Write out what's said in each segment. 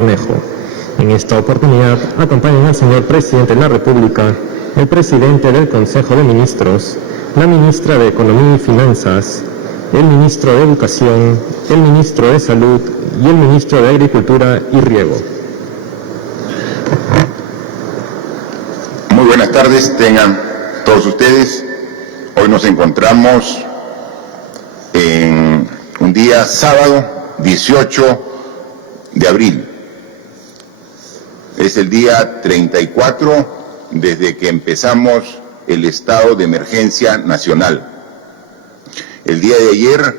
Cornejo. En esta oportunidad acompañan al señor Presidente de la República, el Presidente del Consejo de Ministros, la Ministra de Economía y Finanzas, el Ministro de Educación, el Ministro de Salud y el Ministro de Agricultura y Riego. Muy buenas tardes, tengan todos ustedes. Hoy nos encontramos en un día sábado 18 de abril. Es el día 34 desde que empezamos el estado de emergencia nacional. El día de ayer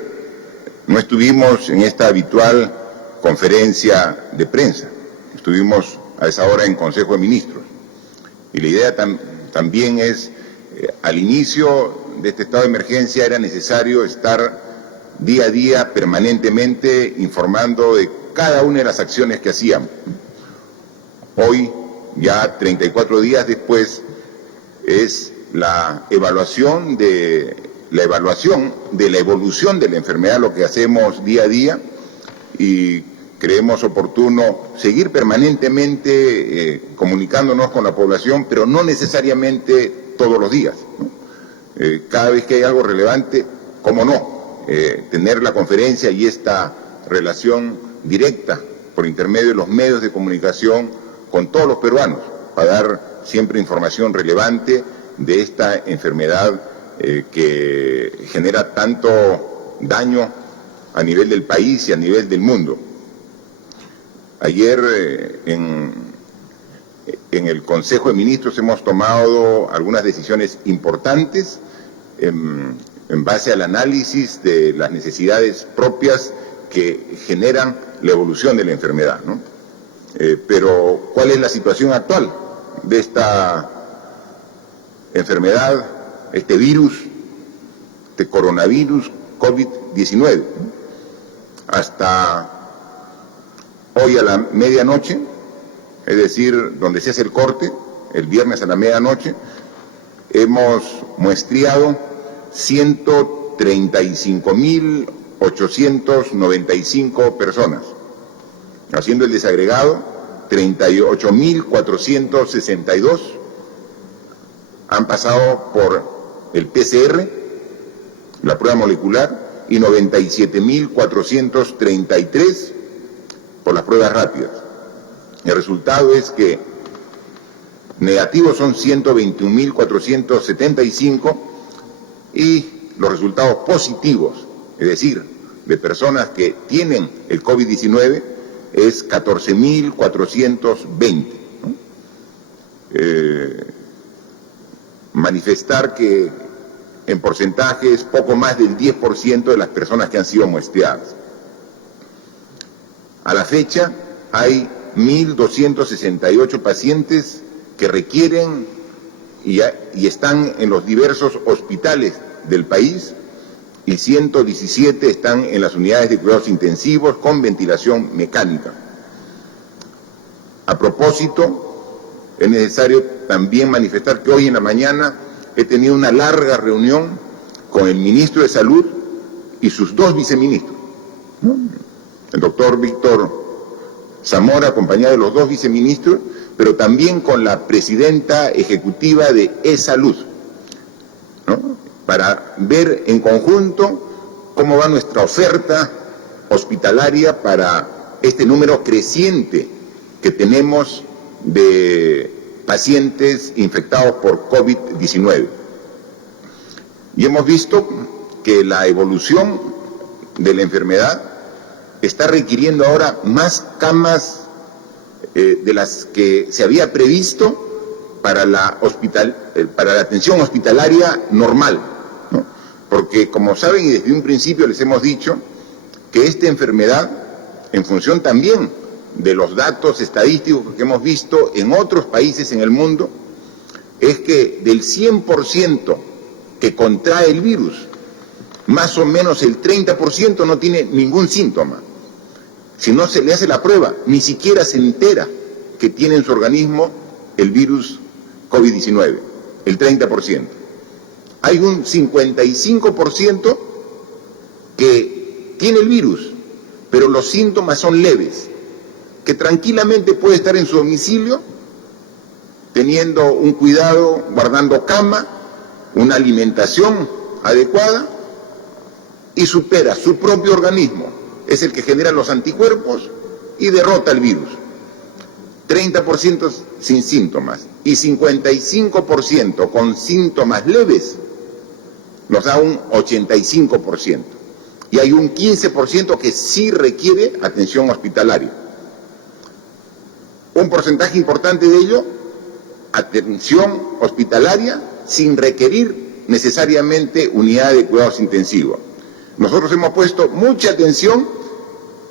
no estuvimos en esta habitual conferencia de prensa, estuvimos a esa hora en Consejo de Ministros. Y la idea también es, al inicio de este estado de emergencia era necesario estar día a día permanentemente informando de cada una de las acciones que hacíamos. Hoy, ya 34 días después, es la evaluación de la evolución de la enfermedad, lo que hacemos día a día, y creemos oportuno seguir permanentemente comunicándonos con la población, pero no necesariamente todos los días, ¿no? Cada vez que hay algo relevante, cómo no, tener la conferencia y esta relación directa por intermedio de los medios de comunicación con todos los peruanos, para dar siempre información relevante de esta enfermedad que genera tanto daño a nivel del país y a nivel del mundo. Ayer en el Consejo de Ministros hemos tomado algunas decisiones importantes en base al análisis de las necesidades propias que generan la evolución de la enfermedad, ¿no? Pero ¿cuál es la situación actual de esta enfermedad, este virus, este coronavirus COVID-19? Hasta hoy a la medianoche, es decir, donde se hace el corte, el viernes a la medianoche, hemos muestreado 135.895 personas. Haciendo el desagregado, 38.462 han pasado por el PCR, la prueba molecular, y 97.433 por las pruebas rápidas. El resultado es que negativos son 121.475 y los resultados positivos, es decir, de personas que tienen el COVID-19, es 14.420. ¿no? Manifestar que en porcentaje es poco más del 10% de las personas que han sido muestreadas. A la fecha hay 1.268 pacientes que requieren y están en los diversos hospitales del país, y 117 están en las unidades de cuidados intensivos con ventilación mecánica. A propósito, es necesario también manifestar que hoy en la mañana he tenido una larga reunión con el Ministro de Salud y sus dos viceministros, ¿no? El doctor Víctor Zamora, acompañado de los dos viceministros, pero también con la presidenta ejecutiva de E-Salud, ¿no? Para ver en conjunto cómo va nuestra oferta hospitalaria para este número creciente que tenemos de pacientes infectados por COVID-19. Y hemos visto que la evolución de la enfermedad está requiriendo ahora más camas de las que se había previsto para la atención hospitalaria normal, ¿no? Porque, como saben, y desde un principio les hemos dicho que esta enfermedad, en función también de los datos estadísticos que hemos visto en otros países en el mundo, es que del 100% que contrae el virus, más o menos el 30% no tiene ningún síntoma. Si no se le hace la prueba, ni siquiera se entera que tiene en su organismo el virus COVID-19, el 30%. Hay un 55% que tiene el virus, pero los síntomas son leves, que tranquilamente puede estar en su domicilio, teniendo un cuidado, guardando cama, una alimentación adecuada, y supera su propio organismo. Es el que genera los anticuerpos y derrota el virus. 30% sin síntomas y 55% con síntomas leves, nos da un 85%. Y hay un 15% que sí requiere atención hospitalaria. Un porcentaje importante de ello, atención hospitalaria sin requerir necesariamente unidad de cuidados intensivos. Nosotros hemos puesto mucha atención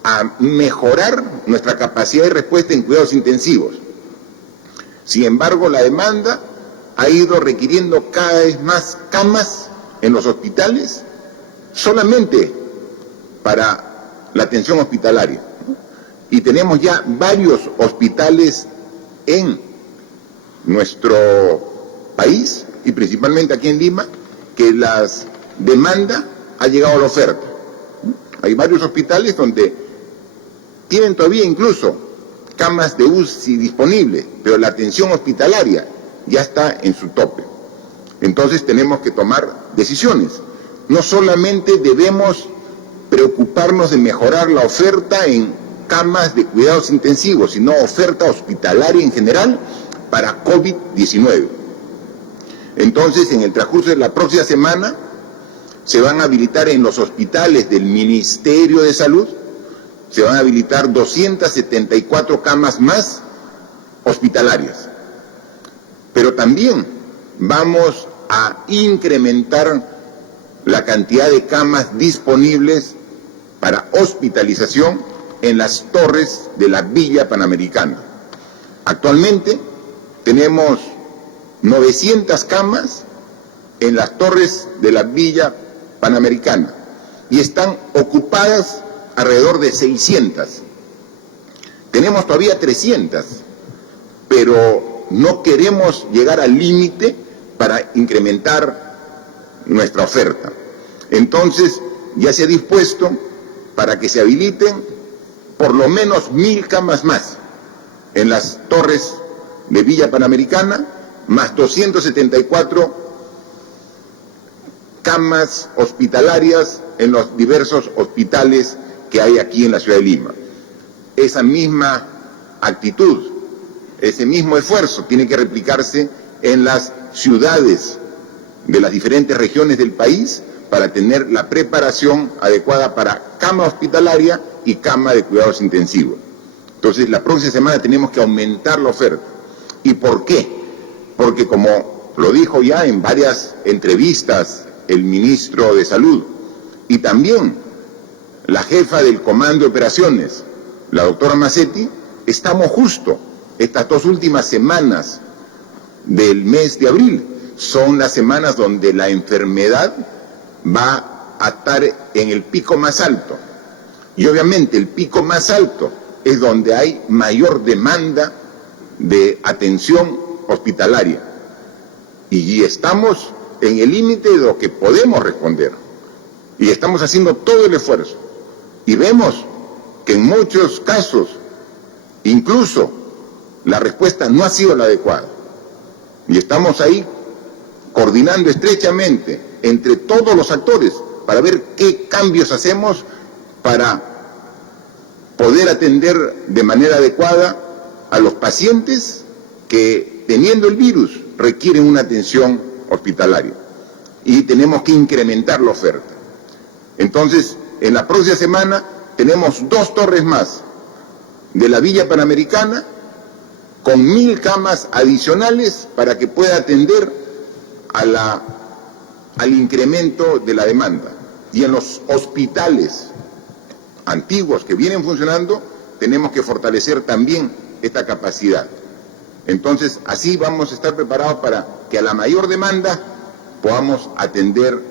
a mejorar nuestra capacidad de respuesta en cuidados intensivos. Sin embargo, la demanda ha ido requiriendo cada vez más camas en los hospitales solamente para la atención hospitalaria. Y tenemos ya varios hospitales en nuestro país, y principalmente aquí en Lima, que la demanda ha llegado a la oferta. Hay varios hospitales donde tienen todavía incluso camas de UCI disponibles, pero la atención hospitalaria ya está en su tope. Entonces tenemos que tomar decisiones. No solamente debemos preocuparnos de mejorar la oferta en camas de cuidados intensivos, sino oferta hospitalaria en general para COVID-19. Entonces, en el transcurso de la próxima semana, se van a habilitar en los hospitales del Ministerio de Salud, se van a habilitar 274 camas más hospitalarias. Pero también vamos a incrementar la cantidad de camas disponibles para hospitalización en las torres de la Villa Panamericana. Actualmente tenemos 900 camas en las torres de la Villa Panamericana y están ocupadas alrededor de 600. Tenemos todavía 300, pero no queremos llegar al límite para incrementar nuestra oferta. Entonces, ya se ha dispuesto para que se habiliten por lo menos 1000 camas más en las torres de Villa Panamericana, más 274 camas hospitalarias en los diversos hospitales que hay aquí en la ciudad de Lima. Esa misma actitud, ese mismo esfuerzo tiene que replicarse en las ciudades de las diferentes regiones del país para tener la preparación adecuada para cama hospitalaria y cama de cuidados intensivos. Entonces, la próxima semana tenemos que aumentar la oferta. ¿Y por qué? Porque, como lo dijo ya en varias entrevistas el ministro de Salud y también la jefa del Comando de Operaciones, la doctora Massetti, estamos justo estas 2 últimas semanas del mes de abril. Son las semanas donde la enfermedad va a estar en el pico más alto. Y obviamente el pico más alto es donde hay mayor demanda de atención hospitalaria. Y estamos en el límite de lo que podemos responder. Y estamos haciendo todo el esfuerzo. Y vemos que en muchos casos, incluso, la respuesta no ha sido la adecuada. Y estamos ahí coordinando estrechamente entre todos los actores para ver qué cambios hacemos para poder atender de manera adecuada a los pacientes que, teniendo el virus, requieren una atención hospitalaria. Y tenemos que incrementar la oferta. Entonces, en la próxima semana tenemos 2 torres más de la Villa Panamericana con 1000 camas adicionales para que pueda atender al incremento de la demanda. Y en los hospitales antiguos que vienen funcionando tenemos que fortalecer también esta capacidad. Entonces, así vamos a estar preparados para que a la mayor demanda podamos atender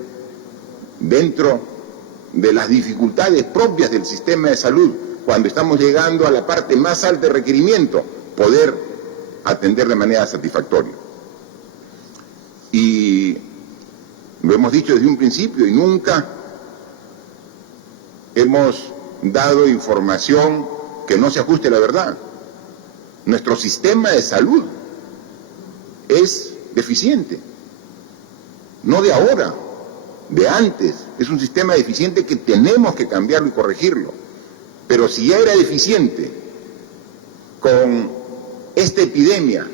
dentro de las dificultades propias del sistema de salud, cuando estamos llegando a la parte más alta de requerimiento, poder atender de manera satisfactoria. Y lo hemos dicho desde un principio y nunca hemos dado información que no se ajuste a la verdad. Nuestro sistema de salud es deficiente, no de ahora, de antes. Es un sistema deficiente que tenemos que cambiarlo y corregirlo. Pero si ya era deficiente con esta epidemia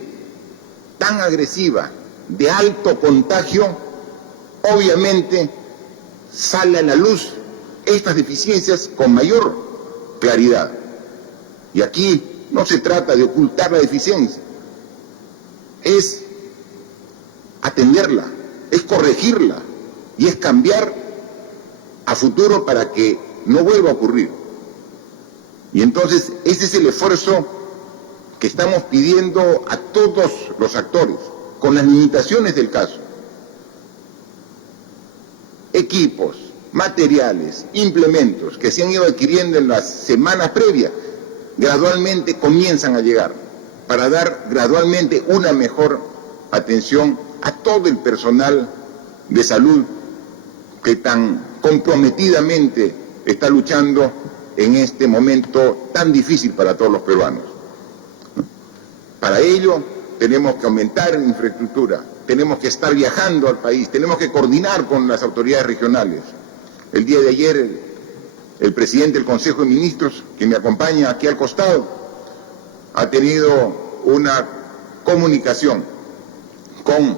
tan agresiva, de alto contagio, obviamente sale a la luz estas deficiencias con mayor claridad. Y aquí no se trata de ocultar la deficiencia, es atenderla, es corregirla y es cambiar a futuro para que no vuelva a ocurrir. Y entonces ese es el esfuerzo que estamos pidiendo a todos los actores, con las limitaciones del caso. Equipos, materiales, implementos que se han ido adquiriendo en las semanas previas, gradualmente comienzan a llegar para dar gradualmente una mejor atención a todo el personal de salud que tan comprometidamente está luchando en este momento tan difícil para todos los peruanos. Para ello tenemos que aumentar en infraestructura, tenemos que estar viajando al país, tenemos que coordinar con las autoridades regionales. El día de ayer el presidente del Consejo de Ministros, que me acompaña aquí al costado, ha tenido una comunicación con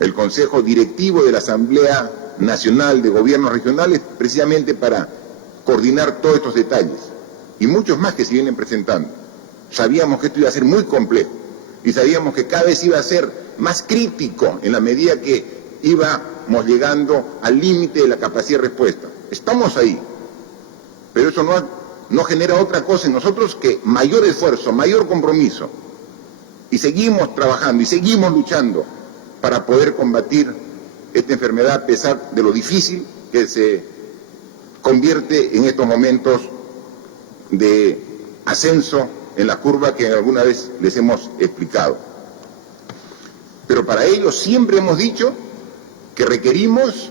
el Consejo Directivo de la Asamblea Nacional de Gobiernos Regionales, precisamente para coordinar todos estos detalles y muchos más que se vienen presentando. Sabíamos que esto iba a ser muy complejo y sabíamos que cada vez iba a ser más crítico en la medida que íbamos llegando al límite de la capacidad de respuesta. Estamos ahí, pero eso no genera otra cosa en nosotros que mayor esfuerzo, mayor compromiso. Y seguimos trabajando y seguimos luchando para poder combatir esta enfermedad a pesar de lo difícil que se convierte en estos momentos de ascenso en la curva que alguna vez les hemos explicado. Pero para ello siempre hemos dicho que requerimos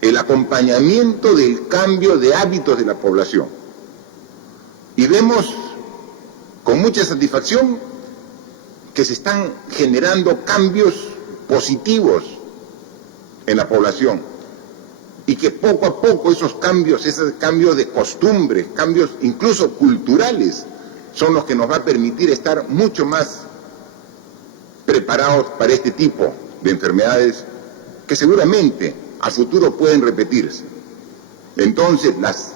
el acompañamiento del cambio de hábitos de la población. Y vemos con mucha satisfacción que se están generando cambios positivos en la población y que poco a poco esos cambios de costumbres, cambios incluso culturales, son los que nos va a permitir estar mucho más preparados para este tipo de enfermedades que seguramente a futuro pueden repetirse. Entonces, las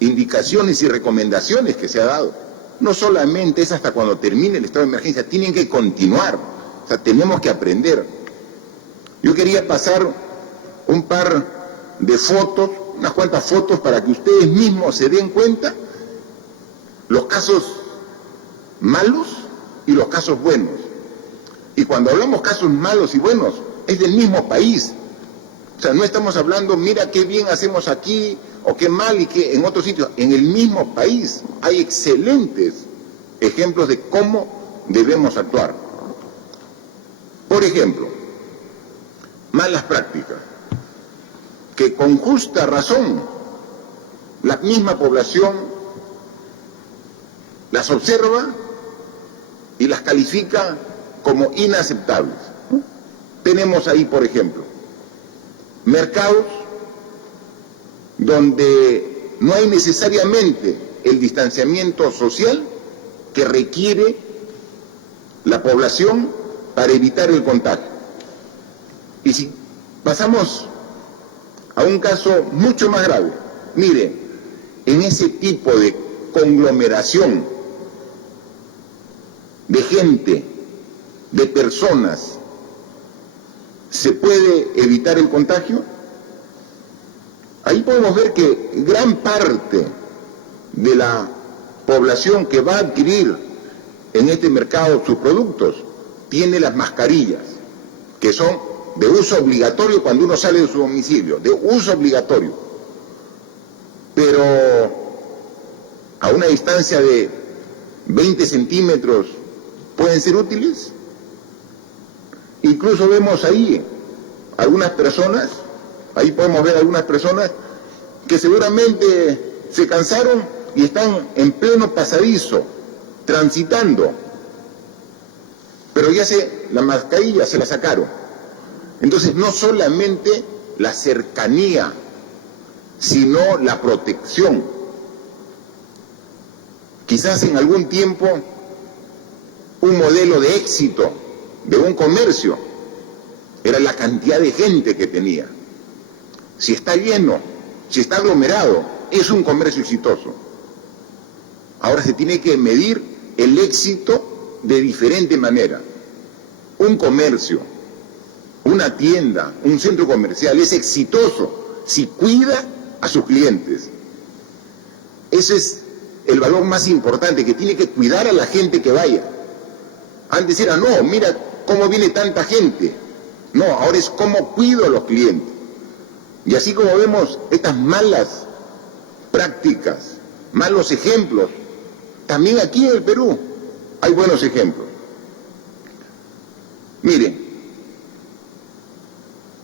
indicaciones y recomendaciones que se ha dado, no solamente es hasta cuando termine el estado de emergencia, tienen que continuar, o sea, tenemos que aprender. Yo quería pasar un par de fotos, unas cuantas fotos para que ustedes mismos se den cuenta los casos malos y los casos buenos. Y cuando hablamos casos malos y buenos, es del mismo país. O sea, no estamos hablando, mira qué bien hacemos aquí, o qué mal y qué en otros sitios. En el mismo país hay excelentes ejemplos de cómo debemos actuar. Por ejemplo, malas prácticas, que con justa razón la misma población las observa y las califica como inaceptables. Tenemos ahí, por ejemplo, mercados donde no hay necesariamente el distanciamiento social que requiere la población para evitar el contagio. Y si pasamos a un caso mucho más grave, mire, en ese tipo de conglomeración de gente, de personas, ¿se puede evitar el contagio? Ahí podemos ver que gran parte de la población que va a adquirir en este mercado sus productos tiene las mascarillas, que son de uso obligatorio cuando uno sale de su domicilio, de uso obligatorio. Pero a una distancia de 20 centímetros pueden ser útiles. Incluso vemos ahí algunas personas, ahí podemos ver algunas personas que seguramente se cansaron y están en pleno pasadizo, transitando, pero ya la mascarilla se la sacaron. Entonces, no solamente la cercanía, sino la protección. Quizás en algún tiempo un modelo de éxito de un comercio era la cantidad de gente que tenía. Si está lleno, si está aglomerado, es un comercio exitoso. Ahora se tiene que medir el éxito de diferente manera. Un comercio, una tienda, un centro comercial es exitoso si cuida a sus clientes. Ese es el valor más importante, que tiene que cuidar a la gente que vaya. Antes era, no, mira cómo viene tanta gente. No, ahora es cómo cuido a los clientes. Y así como vemos estas malas prácticas, malos ejemplos, también aquí en el Perú hay buenos ejemplos. Miren,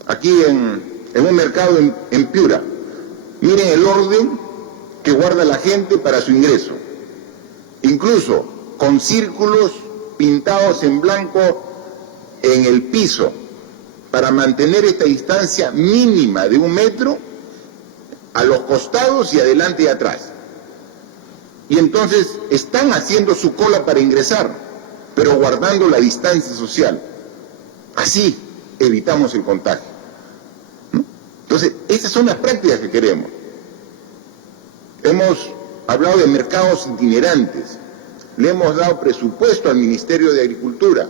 aquí en un mercado en Piura, miren el orden que guarda la gente para su ingreso, incluso con círculos pintados en blanco en el piso para mantener esta distancia mínima de 1 metro a los costados y adelante y atrás. Y entonces están haciendo su cola para ingresar, pero guardando la distancia social. Así evitamos el contagio, ¿no? Entonces, esas son las prácticas que queremos. Hemos hablado de mercados itinerantes, le hemos dado presupuesto al Ministerio de Agricultura,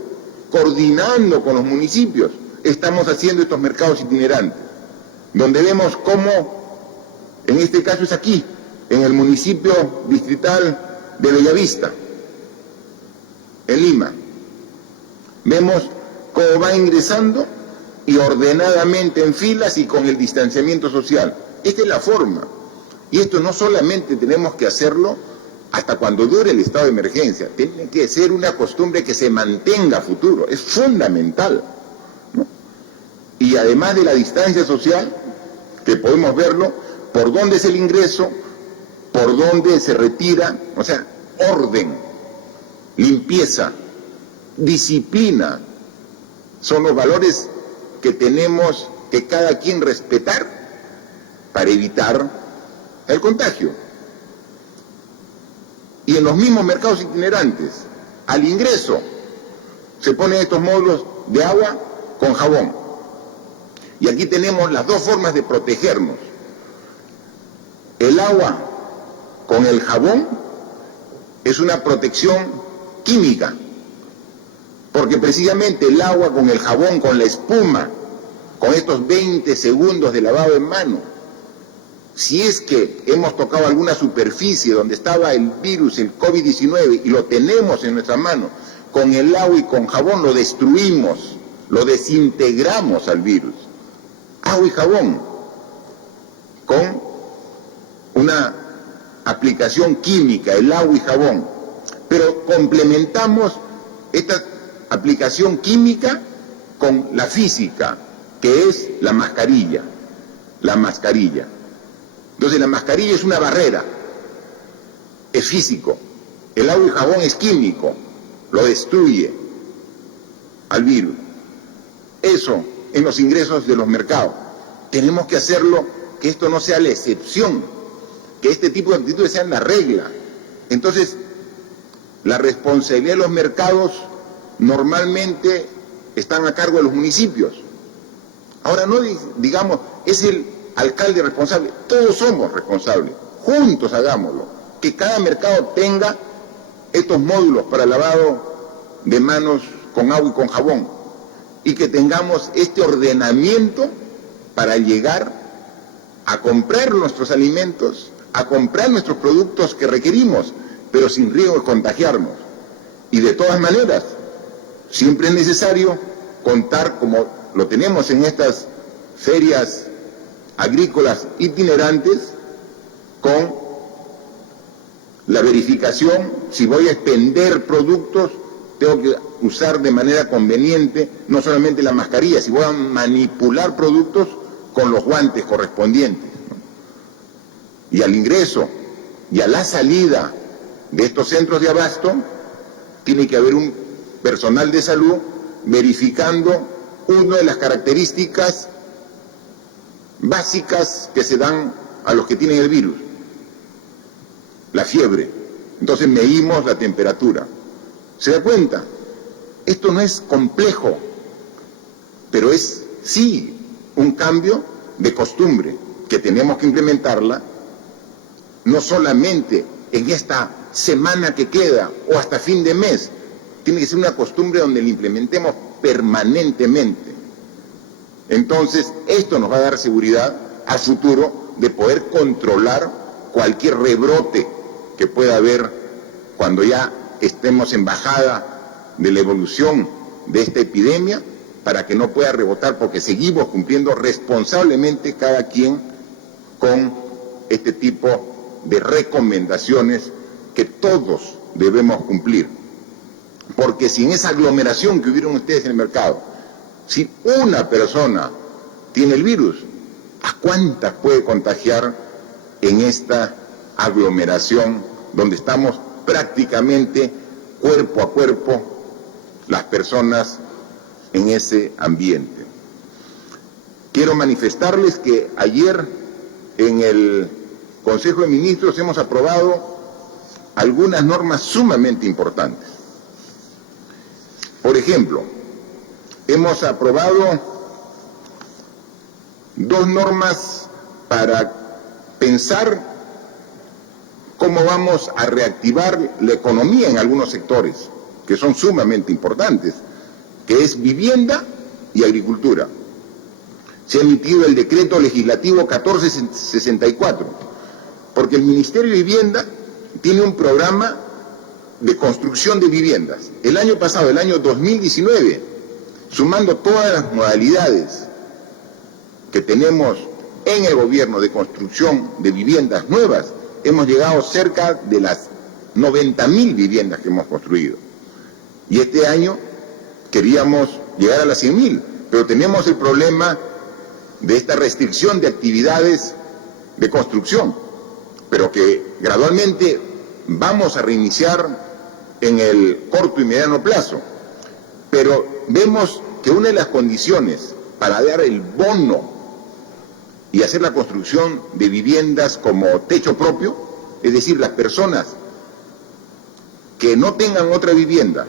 coordinando con los municipios, estamos haciendo estos mercados itinerantes, donde vemos cómo, en este caso es aquí, en el municipio distrital de Bellavista, en Lima, vemos cómo va ingresando y ordenadamente en filas y con el distanciamiento social. Esta es la forma. Y esto no solamente tenemos que hacerlo hasta cuando dure el estado de emergencia, tiene que ser una costumbre que se mantenga a futuro, es fundamental, ¿no? Y además de la distancia social, que podemos verlo, por dónde es el ingreso, por dónde se retira, o sea, orden, limpieza, disciplina, son los valores que tenemos que cada quien respetar para evitar el contagio. Y en los mismos mercados itinerantes, al ingreso, se ponen estos módulos de agua con jabón. Y aquí tenemos las dos formas de protegernos. El agua con el jabón es una protección química, porque precisamente el agua con el jabón, con la espuma, con estos 20 segundos de lavado en mano, si es que hemos tocado alguna superficie donde estaba el virus, el COVID-19, y lo tenemos en nuestra mano, con el agua y con jabón lo destruimos, lo desintegramos al virus. Agua y jabón, con una aplicación química, el agua y jabón, pero complementamos esta aplicación química con la física, que es la mascarilla. La mascarilla. Entonces la mascarilla es una barrera, es físico. El agua y jabón es químico, lo destruye al virus. Eso en los ingresos de los mercados. Tenemos que hacerlo, que esto no sea la excepción, que este tipo de actitudes sean la regla. Entonces, la responsabilidad de los mercados normalmente están a cargo de los municipios. Ahora no digamos, es el alcalde responsable, todos somos responsables, juntos hagámoslo, que cada mercado tenga estos módulos para lavado de manos con agua y con jabón, y que tengamos este ordenamiento para llegar a comprar nuestros alimentos, a comprar nuestros productos que requerimos, pero sin riesgo de contagiarnos. Y de todas maneras, siempre es necesario contar, como lo tenemos en estas ferias agrícolas itinerantes, con la verificación. Si voy a expender productos, tengo que usar de manera conveniente no solamente la mascarilla, si voy a manipular productos, con los guantes correspondientes, ¿no? Y al ingreso Y a la salida de estos centros de abasto, tiene que haber un personal de salud verificando una de las características básicas que se dan a los que tienen el virus, la fiebre. Entonces medimos la temperatura. ¿Se da cuenta? Esto no es complejo, pero es sí un cambio de costumbre que tenemos que implementarla, no solamente en esta semana que queda o hasta fin de mes. Tiene que ser una costumbre donde la implementemos permanentemente. Entonces, esto nos va a dar seguridad a futuro de poder controlar cualquier rebrote que pueda haber cuando ya estemos en bajada de la evolución de esta epidemia, para que no pueda rebotar, porque seguimos cumpliendo responsablemente cada quien con este tipo de recomendaciones que todos debemos cumplir. Porque sin esa aglomeración que hubieron ustedes en el mercado, si una persona tiene el virus, ¿a cuántas puede contagiar en esta aglomeración donde estamos prácticamente cuerpo a cuerpo las personas en ese ambiente? Quiero manifestarles que ayer en el Consejo de Ministros hemos aprobado algunas normas sumamente importantes. Por ejemplo, hemos aprobado 2 normas para pensar cómo vamos a reactivar la economía en algunos sectores, que son sumamente importantes, que es vivienda y agricultura. Se ha emitido el decreto legislativo 1464, porque el Ministerio de Vivienda tiene un programa de construcción de viviendas. El año pasado, el año 2019, sumando todas las modalidades que tenemos en el gobierno de construcción de viviendas nuevas, hemos llegado cerca de las 90.000 viviendas que hemos construido. Y este año queríamos llegar a las 100.000, pero tenemos el problema de esta restricción de actividades de construcción, pero que gradualmente vamos a reiniciar en el corto y mediano plazo. Pero vemos que una de las condiciones para dar el bono y hacer la construcción de viviendas como techo propio, es decir, las personas que no tengan otra vivienda,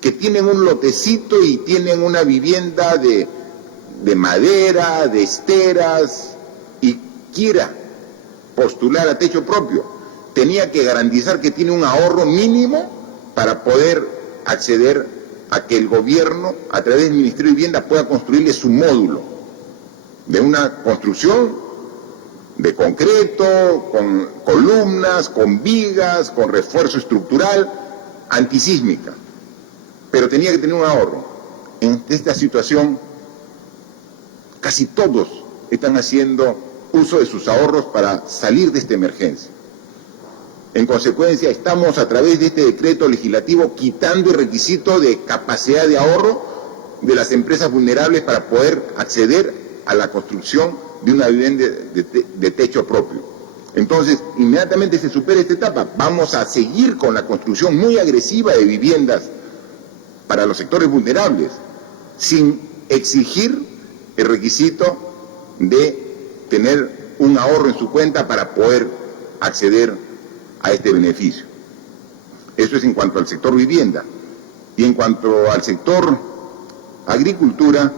que tienen un lotecito y tienen una vivienda de madera, de esteras, y quiera postular a techo propio, tenía que garantizar que tiene un ahorro mínimo para poder acceder a que el gobierno, a través del Ministerio de Vivienda, pueda construirle su módulo de una construcción de concreto, con columnas, con vigas, con refuerzo estructural, antisísmica, pero tenía que tener un ahorro. En esta situación, casi todos están haciendo uso de sus ahorros para salir de esta emergencia. En consecuencia, estamos a través de este decreto legislativo quitando el requisito de capacidad de ahorro de las empresas vulnerables para poder acceder a la construcción de una vivienda de techo propio. Entonces, inmediatamente se supera esta etapa, vamos a seguir con la construcción muy agresiva de viviendas para los sectores vulnerables, sin exigir el requisito de tener un ahorro en su cuenta para poder acceder a este beneficio. Eso es en cuanto al sector vivienda. Y en cuanto al sector agricultura,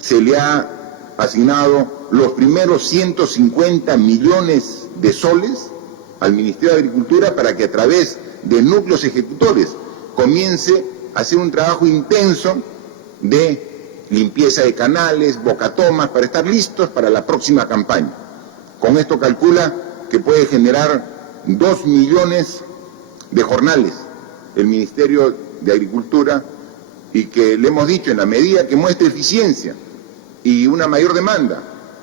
se le ha asignado los primeros 150 millones de soles al Ministerio de Agricultura para que a través de núcleos ejecutores comience a hacer un trabajo intenso de limpieza de canales, bocatomas, para estar listos para la próxima campaña. Con esto calcula que puede generar 2 millones de jornales el Ministerio de Agricultura, y que le hemos dicho, en la medida que muestre eficiencia y una mayor demanda,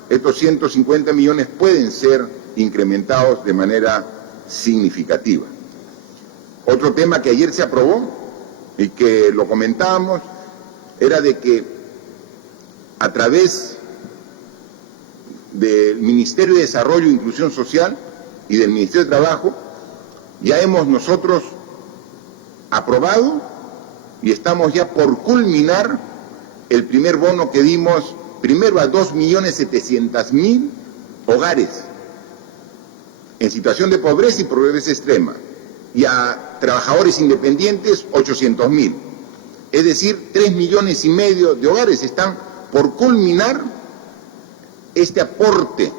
estos 150 millones pueden ser incrementados de manera significativa. Otro tema que ayer se aprobó y que lo comentábamos era de que a través del Ministerio de Desarrollo e Inclusión Social y del Ministerio de Trabajo, ya hemos nosotros aprobado y estamos ya por culminar el primer bono que dimos primero a 2.700.000 hogares en situación de pobreza y pobreza extrema, y a trabajadores independientes 800.000. Es decir, 3,5 millones de hogares están por culminar este aporte,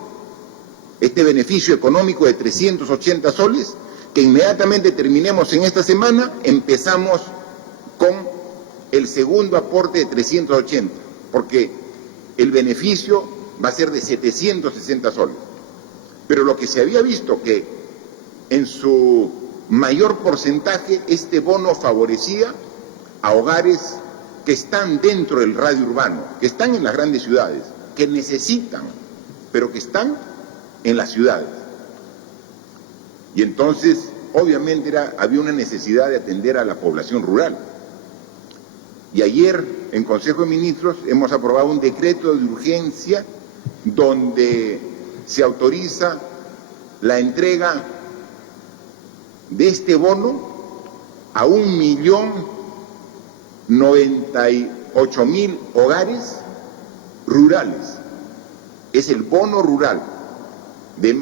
este beneficio económico de 380 soles, que inmediatamente terminemos en esta semana, empezamos con el segundo aporte de 380, porque el beneficio va a ser de 760 soles. Pero lo que se había visto que en su mayor porcentaje este bono favorecía a hogares que están dentro del radio urbano, que están en las grandes ciudades, que necesitan, pero que están en las ciudades. Y entonces, obviamente, había una necesidad de atender a la población rural. Y ayer, en Consejo de Ministros, hemos aprobado un decreto de urgencia donde se autoriza la entrega de este bono a 1.098.000 hogares rurales. Es el bono rural de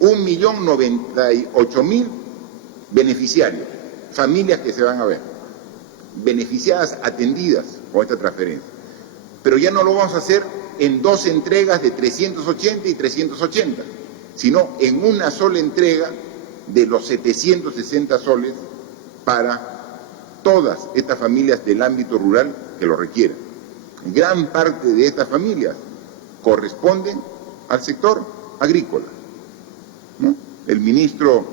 1.098.000 beneficiarios, familias que se van a ver beneficiadas, atendidas con esta transferencia. Pero ya no lo vamos a hacer en dos entregas de 380 y 380, sino en una sola entrega de los 760 soles para todas estas familias del ámbito rural que lo requieran. Gran parte de estas familias corresponden al sector agrícola, ¿no? El ministro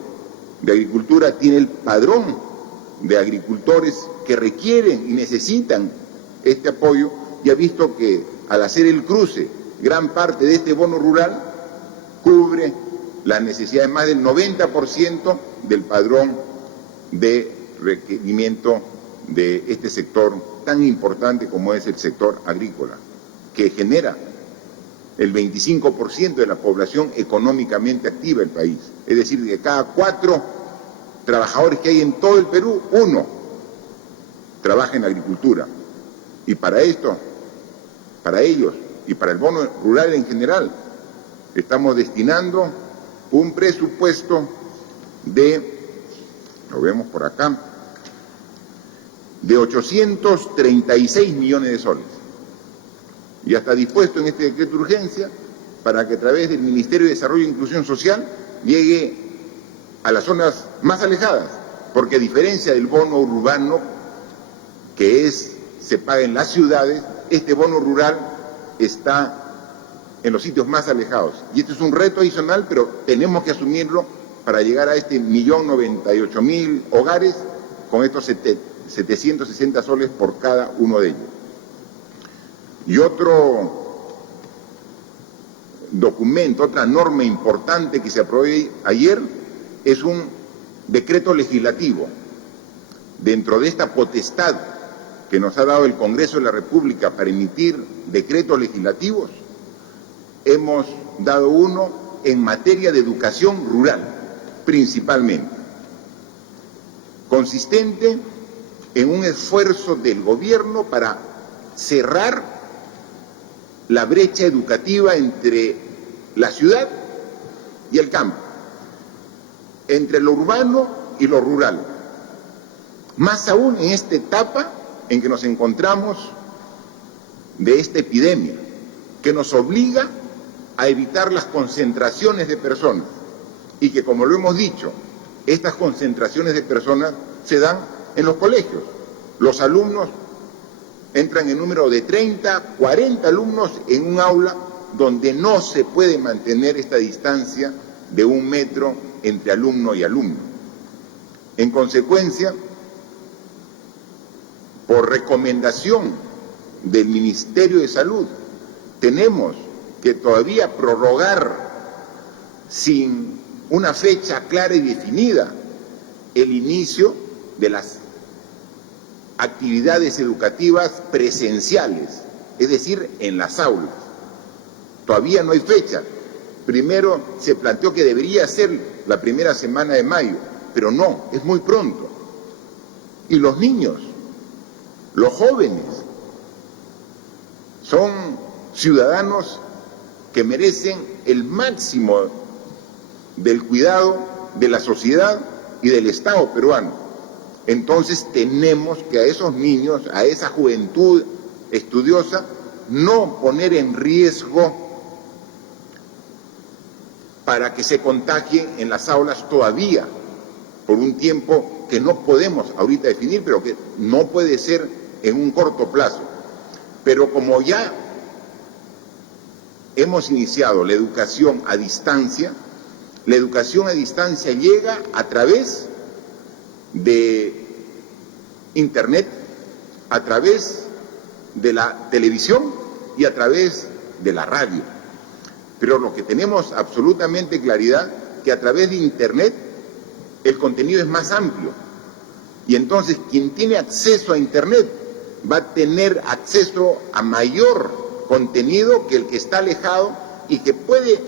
de Agricultura tiene el padrón de agricultores que requieren y necesitan este apoyo, y ha visto que al hacer el cruce, gran parte de este bono rural cubre las necesidades más del 90% del padrón de requerimiento de este sector tan importante como es el sector agrícola, que genera el 25% de la población económicamente activa del país. Es decir, de cada 4 trabajadores que hay en todo el Perú, 1 trabaja en agricultura. Y para esto, para ellos y para el bono rural en general, estamos destinando un presupuesto de, lo vemos por acá, de 836 millones de soles. Ya está dispuesto en este decreto de urgencia para que a través del Ministerio de Desarrollo e Inclusión Social llegue a las zonas más alejadas, porque a diferencia del bono urbano, que se paga en las ciudades, este bono rural está en los sitios más alejados. Y este es un reto adicional, pero tenemos que asumirlo para llegar a este 1.098.000 hogares con estos 760 soles por cada uno de ellos. Y otro documento, otra norma importante que se aprobó ayer es un decreto legislativo. Dentro de esta potestad que nos ha dado el Congreso de la República para emitir decretos legislativos, hemos dado uno en materia de educación rural, principalmente, consistente en un esfuerzo del gobierno para cerrar la brecha educativa entre la ciudad y el campo, entre lo urbano y lo rural. Más aún en esta etapa en que nos encontramos de esta epidemia, que nos obliga a evitar las concentraciones de personas, y que, como lo hemos dicho, estas concentraciones de personas se dan en los colegios. Los alumnos entran en número de 30, 40 alumnos en un aula donde no se puede mantener esta distancia de 1 metro entre alumno y alumno. En consecuencia, por recomendación del Ministerio de Salud, tenemos que todavía prorrogar sin una fecha clara y definida el inicio de las actividades educativas presenciales, es decir, en las aulas. Todavía no hay fecha. Primero se planteó que debería ser la primera semana de mayo, pero no, es muy pronto. Y los niños, los jóvenes, son ciudadanos que merecen el máximo del cuidado de la sociedad y del Estado peruano. Entonces tenemos que a esos niños, a esa juventud estudiosa, no poner en riesgo para que se contagien en las aulas todavía, por un tiempo que no podemos ahorita definir, pero que no puede ser en un corto plazo. Pero como ya hemos iniciado la educación a distancia llega a través de Internet, a través de la televisión y a través de la radio. Pero lo que tenemos absolutamente claridad, que a través de Internet el contenido es más amplio. Y entonces quien tiene acceso a Internet va a tener acceso a mayor contenido que el que está alejado y que puede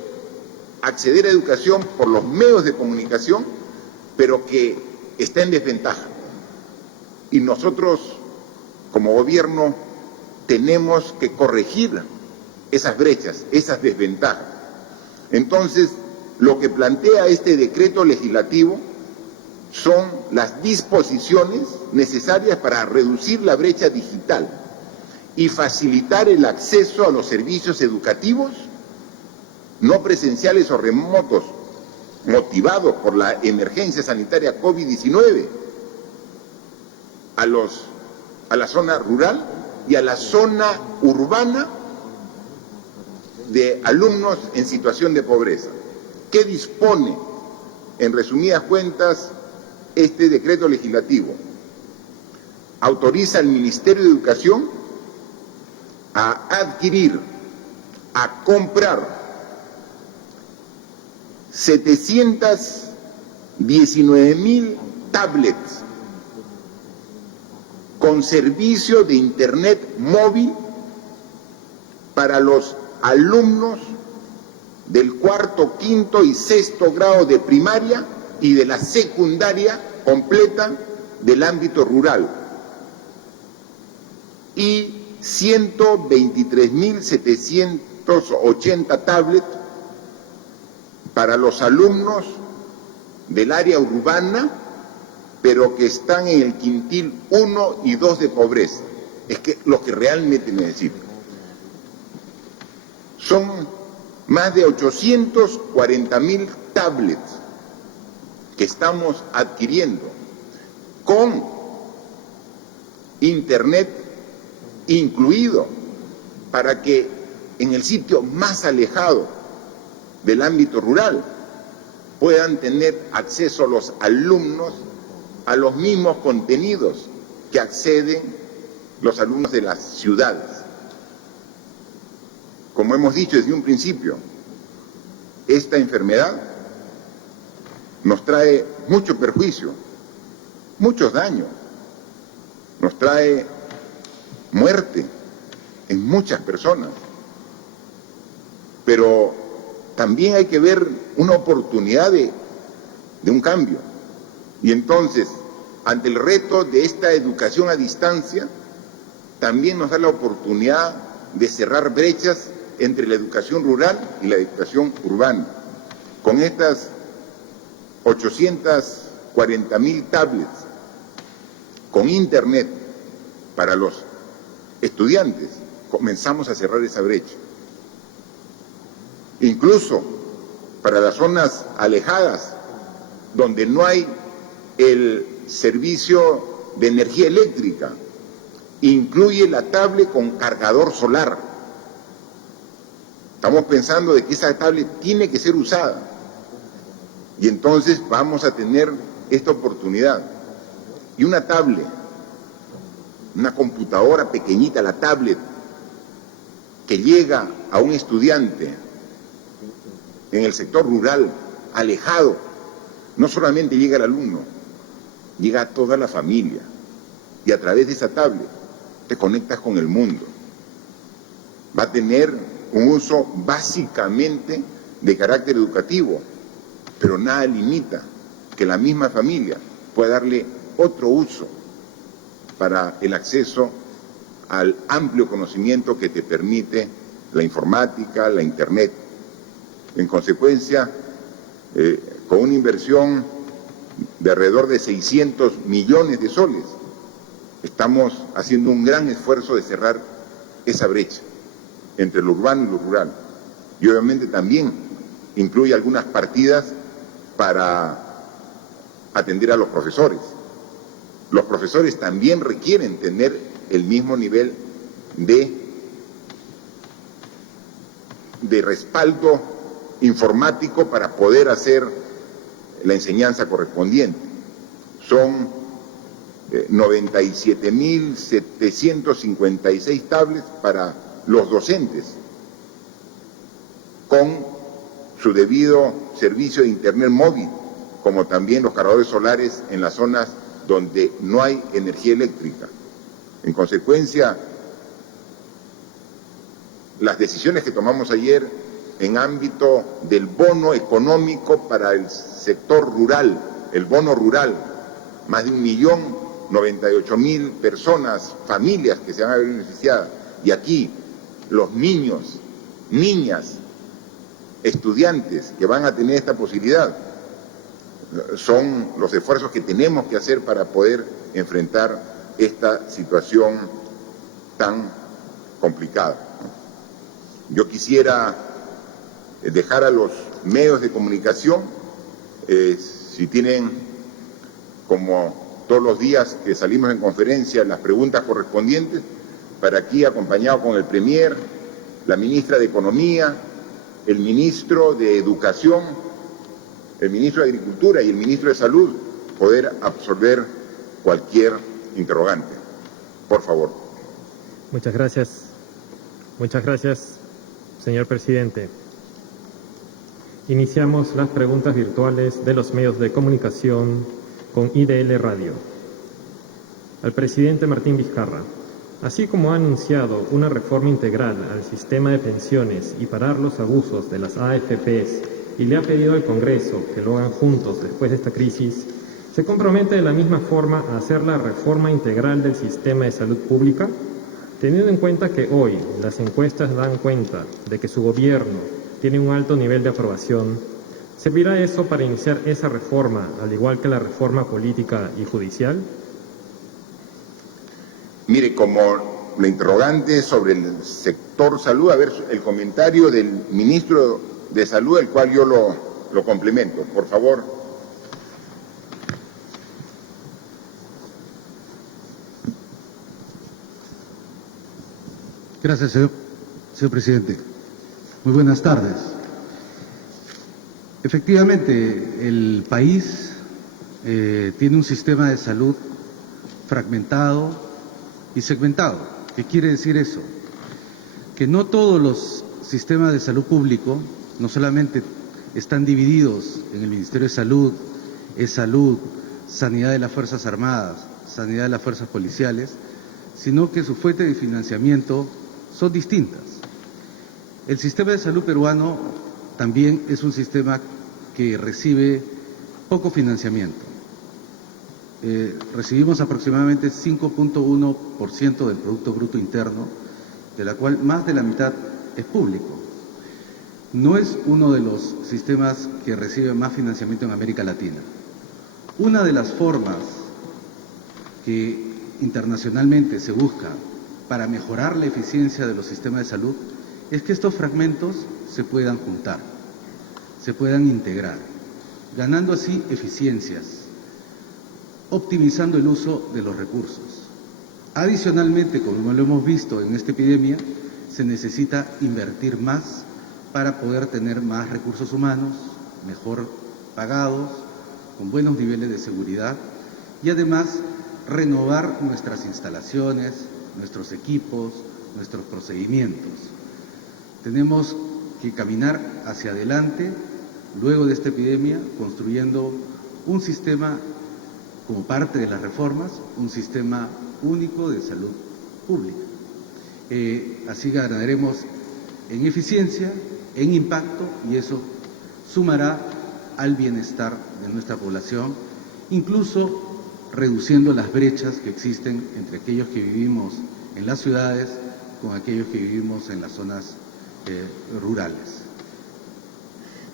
acceder a educación por los medios de comunicación, pero que está en desventaja. Y nosotros, como gobierno, tenemos que corregir esas brechas, esas desventajas. Entonces, lo que plantea este decreto legislativo son las disposiciones necesarias para reducir la brecha digital y facilitar el acceso a los servicios educativos no presenciales o remotos motivados por la emergencia sanitaria COVID-19 a la zona rural y a la zona urbana de alumnos en situación de pobreza. ¿Qué dispone, en resumidas cuentas, este decreto legislativo? Autoriza al Ministerio de Educación a adquirir, a comprar 719,000 tablets con servicio de Internet móvil para los alumnos del cuarto, quinto y sexto grado de primaria y de la secundaria completa del ámbito rural, y 123,780 tablets para los alumnos del área urbana, pero que están en el quintil 1 y 2 de pobreza. Es que lo que realmente necesitan. Son más de 840,000 tablets que estamos adquiriendo con Internet incluido, para que en el sitio más alejado del ámbito rural puedan tener acceso los alumnos a los mismos contenidos que acceden los alumnos de las ciudades. Como hemos dicho desde un principio, esta enfermedad nos trae mucho perjuicio, muchos daños, nos trae muerte en muchas personas, pero también hay que ver una oportunidad de un cambio. Y entonces, ante el reto de esta educación a distancia, también nos da la oportunidad de cerrar brechas entre la educación rural y la educación urbana. Con estas 840,000 tablets con Internet para los estudiantes, comenzamos a cerrar esa brecha. Incluso para las zonas alejadas, donde no hay el servicio de energía eléctrica, incluye la tablet con cargador solar. Estamos pensando de que esa tablet tiene que ser usada, y entonces vamos a tener esta oportunidad. Y una tablet, una computadora pequeñita, la tablet, que llega a un estudiante en el sector rural, alejado, no solamente llega al alumno, llega a toda la familia, y a través de esa tablet te conectas con el mundo. Va a tener un uso básicamente de carácter educativo, pero nada limita que la misma familia pueda darle otro uso para el acceso al amplio conocimiento que te permite la informática, la Internet. En consecuencia, con una inversión de alrededor de 600 millones de soles, estamos haciendo un gran esfuerzo de cerrar esa brecha entre lo urbano y lo rural. Y obviamente también incluye algunas partidas para atender a los profesores. Los profesores también requieren tener el mismo nivel de respaldo informático para poder hacer la enseñanza correspondiente. Son 97.756 tablets para los docentes, con su debido servicio de Internet móvil, como también los cargadores solares en las zonas donde no hay energía eléctrica. En consecuencia, las decisiones que tomamos ayer en ámbito del bono económico para el sector rural, el bono rural, más de 1.098.000 personas, familias que se van a ver beneficiadas, y aquí los niños, niñas, estudiantes que van a tener esta posibilidad, son los esfuerzos que tenemos que hacer para poder enfrentar esta situación tan complicada. Yo quisiera dejar a los medios de comunicación, si tienen, como todos los días que salimos en conferencia, las preguntas correspondientes, para aquí acompañado con el Premier, la ministra de Economía, el ministro de Educación, el ministro de Agricultura y el ministro de Salud, poder absorber cualquier interrogante. Por favor. Muchas gracias. Muchas gracias, señor presidente. Iniciamos las preguntas virtuales de los medios de comunicación con IDL Radio. Al presidente Martín Vizcarra. Así como ha anunciado una reforma integral al sistema de pensiones y parar los abusos de las AFPs y le ha pedido al Congreso que lo hagan juntos después de esta crisis, ¿se compromete de la misma forma a hacer la reforma integral del sistema de salud pública? Teniendo en cuenta que hoy las encuestas dan cuenta de que su gobierno tiene un alto nivel de aprobación, ¿servirá eso para iniciar esa reforma, al igual que la reforma política y judicial? Mire, como la interrogante sobre el sector salud, a ver el comentario del ministro de Salud, el cual yo lo complemento. Por favor. Gracias, señor presidente. Muy buenas tardes. Efectivamente, el país tiene un sistema de salud fragmentado y segmentado. ¿Qué quiere decir eso? Que no todos los sistemas de salud público no solamente están divididos en el Ministerio de Salud, Salud, Sanidad de las Fuerzas Armadas, Sanidad de las Fuerzas Policiales, sino que su fuente de financiamiento son distintas. El sistema de salud peruano también es un sistema que recibe poco financiamiento. Recibimos aproximadamente 5.1% del Producto Bruto Interno, de la cual más de la mitad es público. No es uno de los sistemas que recibe más financiamiento en América Latina. Una de las formas que internacionalmente se busca para mejorar la eficiencia de los sistemas de salud es que estos fragmentos se puedan juntar, se puedan integrar, ganando así eficiencias, optimizando el uso de los recursos. Adicionalmente, como lo hemos visto en esta epidemia, se necesita invertir más para poder tener más recursos humanos, mejor pagados, con buenos niveles de seguridad y además renovar nuestras instalaciones, nuestros equipos, nuestros procedimientos. Tenemos que caminar hacia adelante, luego de esta epidemia, construyendo un sistema, como parte de las reformas, un sistema único de salud pública. Así ganaremos en eficiencia, en impacto, y eso sumará al bienestar de nuestra población, incluso reduciendo las brechas que existen entre aquellos que vivimos en las ciudades con aquellos que vivimos en las zonas rurales.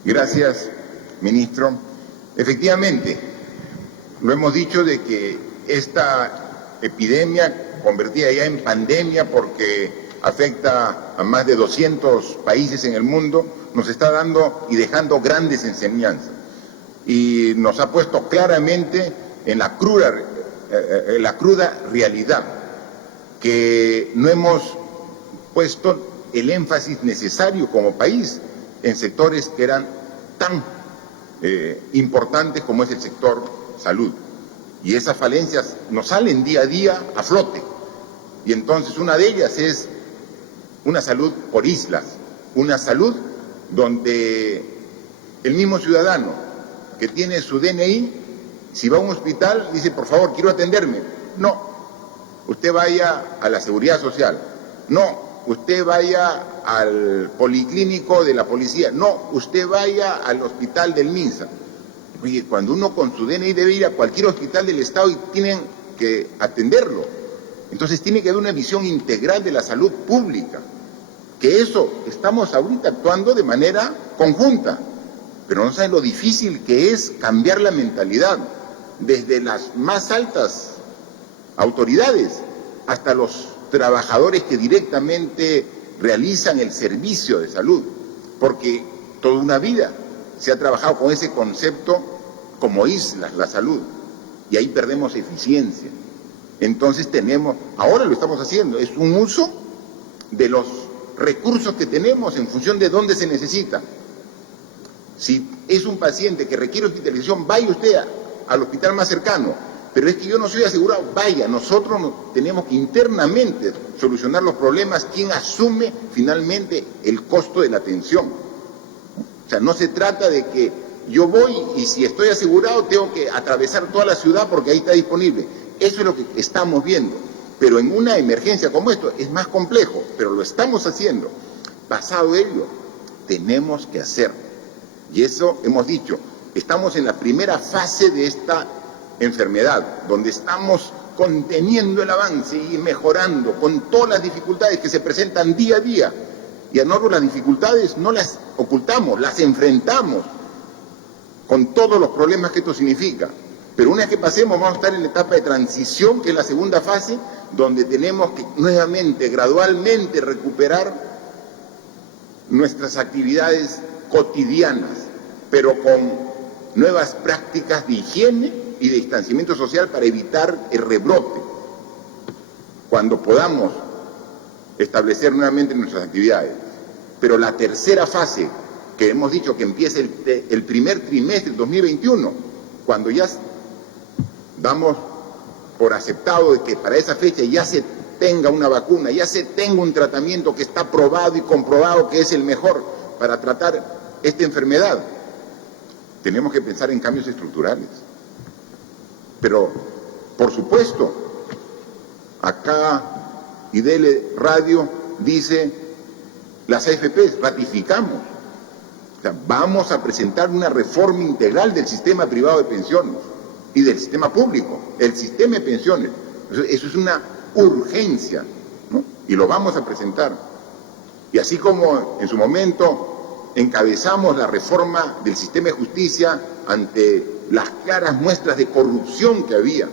Gracias, ministro. Efectivamente, lo hemos dicho de que esta epidemia, convertida ya en pandemia porque afecta a más de 200 países en el mundo, nos está dando y dejando grandes enseñanzas. Y nos ha puesto claramente en la cruda realidad que no hemos puesto el énfasis necesario como país en sectores que eran tan importantes como es el sector salud. Y esas falencias nos salen día a día a flote. Y entonces una de ellas es una salud por islas, una salud donde el mismo ciudadano que tiene su DNI, si va a un hospital, dice, por favor, quiero atenderme. No, usted vaya a la Seguridad Social. No, usted vaya al policlínico de la policía. No, usted vaya al hospital del MINSA. Oye, cuando uno con su DNI debe ir a cualquier hospital del Estado y tienen que atenderlo. Entonces tiene que haber una visión integral de la salud pública. Que eso estamos ahorita actuando de manera conjunta. Pero no saben lo difícil que es cambiar la mentalidad desde las más altas autoridades hasta los trabajadores que directamente realizan el servicio de salud, porque toda una vida se ha trabajado con ese concepto como islas, la salud, y ahí perdemos eficiencia. Entonces ahora lo estamos haciendo, es un uso de los recursos que tenemos en función de dónde se necesita. Si es un paciente que requiere hospitalización, vaya usted al hospital más cercano. Pero es que yo no soy asegurado, vaya, nosotros tenemos que internamente solucionar los problemas. ¿Quién asume finalmente el costo de la atención? O sea, no se trata de que yo voy y si estoy asegurado tengo que atravesar toda la ciudad porque ahí está disponible. Eso es lo que estamos viendo. Pero en una emergencia como esto es más complejo, pero lo estamos haciendo. Pasado ello, tenemos que hacer. Y eso hemos dicho, estamos en la primera fase de esta enfermedad, donde estamos conteniendo el avance y mejorando con todas las dificultades que se presentan día a día. Y a nosotros las dificultades no las ocultamos, las enfrentamos con todos los problemas que esto significa. Pero una vez que pasemos vamos a estar en la etapa de transición, que es la segunda fase, donde tenemos que nuevamente, gradualmente recuperar nuestras actividades cotidianas, pero con nuevas prácticas de higiene y de distanciamiento social para evitar el rebrote, cuando podamos establecer nuevamente nuestras actividades. Pero la tercera fase, que hemos dicho que empieza el primer trimestre del 2021, cuando ya damos por aceptado de que para esa fecha ya se tenga una vacuna, ya se tenga un tratamiento que está probado y comprobado que es el mejor para tratar esta enfermedad, tenemos que pensar en cambios estructurales. Pero, por supuesto, acá IDL Radio dice, las AFPs ratificamos, o sea, vamos a presentar una reforma integral del sistema privado de pensiones y del sistema público, el sistema de pensiones. Eso es una urgencia, ¿no? Y lo vamos a presentar. Y así como en su momento encabezamos la reforma del sistema de justicia ante las claras muestras de corrupción que había,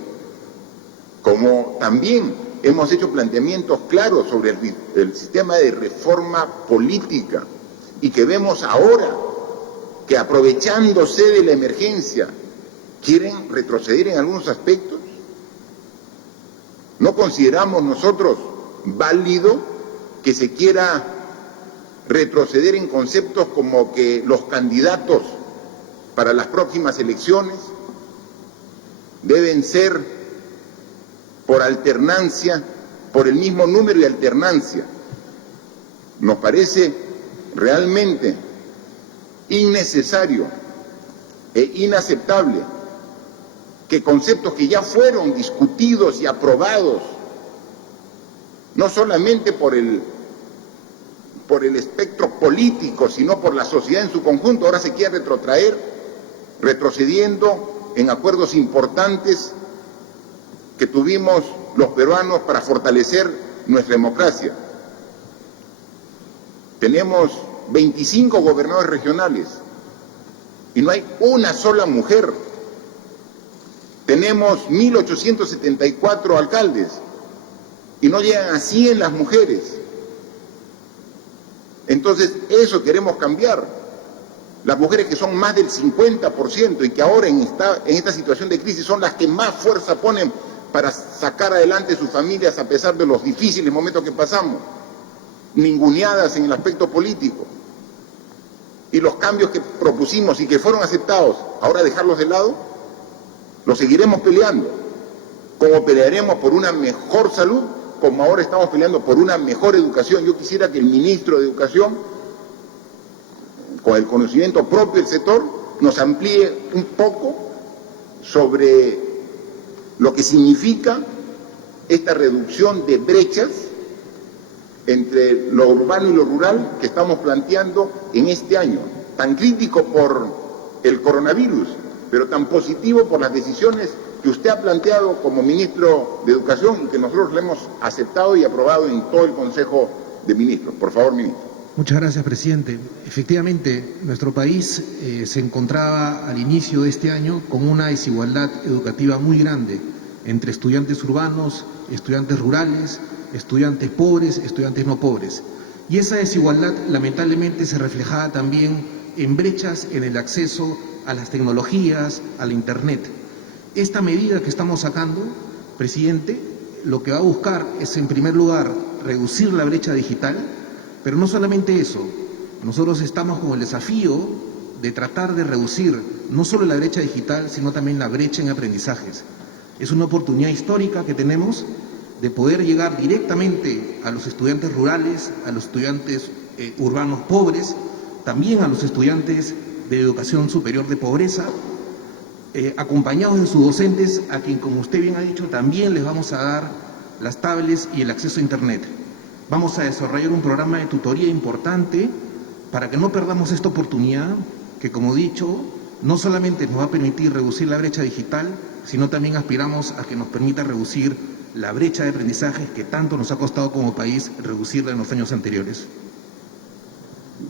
como también hemos hecho planteamientos claros sobre el sistema de reforma política, y que vemos ahora que, aprovechándose de la emergencia, quieren retroceder en algunos aspectos. No consideramos nosotros válido que se quiera retroceder en conceptos como que los candidatos para las próximas elecciones deben ser por alternancia, por el mismo número y alternancia. Nos parece realmente innecesario e inaceptable que conceptos que ya fueron discutidos y aprobados, no solamente por el espectro político, sino por la sociedad en su conjunto, ahora se quiere retrotraer retrocediendo en acuerdos importantes que tuvimos los peruanos para fortalecer nuestra democracia. Tenemos 25 gobernadores regionales y no hay una sola mujer. Tenemos 1.874 alcaldes y no llegan a 100 las mujeres. Entonces, eso queremos cambiar. Las mujeres que son más del 50% y que ahora en esta situación de crisis son las que más fuerza ponen para sacar adelante sus familias a pesar de los difíciles momentos que pasamos, ninguneadas en el aspecto político. Y los cambios que propusimos y que fueron aceptados, ahora dejarlos de lado, los seguiremos peleando, como pelearemos por una mejor salud, como ahora estamos peleando por una mejor educación. Yo quisiera que el ministro de Educación, con el conocimiento propio del sector, nos amplíe un poco sobre lo que significa esta reducción de brechas entre lo urbano y lo rural que estamos planteando en este año, tan crítico por el coronavirus, pero tan positivo por las decisiones que usted ha planteado como ministro de Educación y que nosotros le hemos aceptado y aprobado en todo el Consejo de Ministros. Por favor, ministro. Muchas gracias, presidente. Efectivamente, nuestro país se encontraba al inicio de este año con una desigualdad educativa muy grande entre estudiantes urbanos, estudiantes rurales, estudiantes pobres, estudiantes no pobres. Y esa desigualdad lamentablemente se reflejaba también en brechas en el acceso a las tecnologías, a la Internet. Esta medida que estamos sacando, presidente, lo que va a buscar es, en primer lugar, reducir la brecha digital, pero no solamente eso. Nosotros estamos con el desafío de tratar de reducir no solo la brecha digital, sino también la brecha en aprendizajes. Es una oportunidad histórica que tenemos de poder llegar directamente a los estudiantes rurales, a los estudiantes urbanos pobres, también a los estudiantes de educación superior de pobreza, acompañados de sus docentes, a quien, como usted bien ha dicho, también les vamos a dar las tablets y el acceso a Internet. Vamos a desarrollar un programa de tutoría importante para que no perdamos esta oportunidad que, como he dicho, no solamente nos va a permitir reducir la brecha digital, sino también aspiramos a que nos permita reducir la brecha de aprendizajes que tanto nos ha costado como país reducirla en los años anteriores.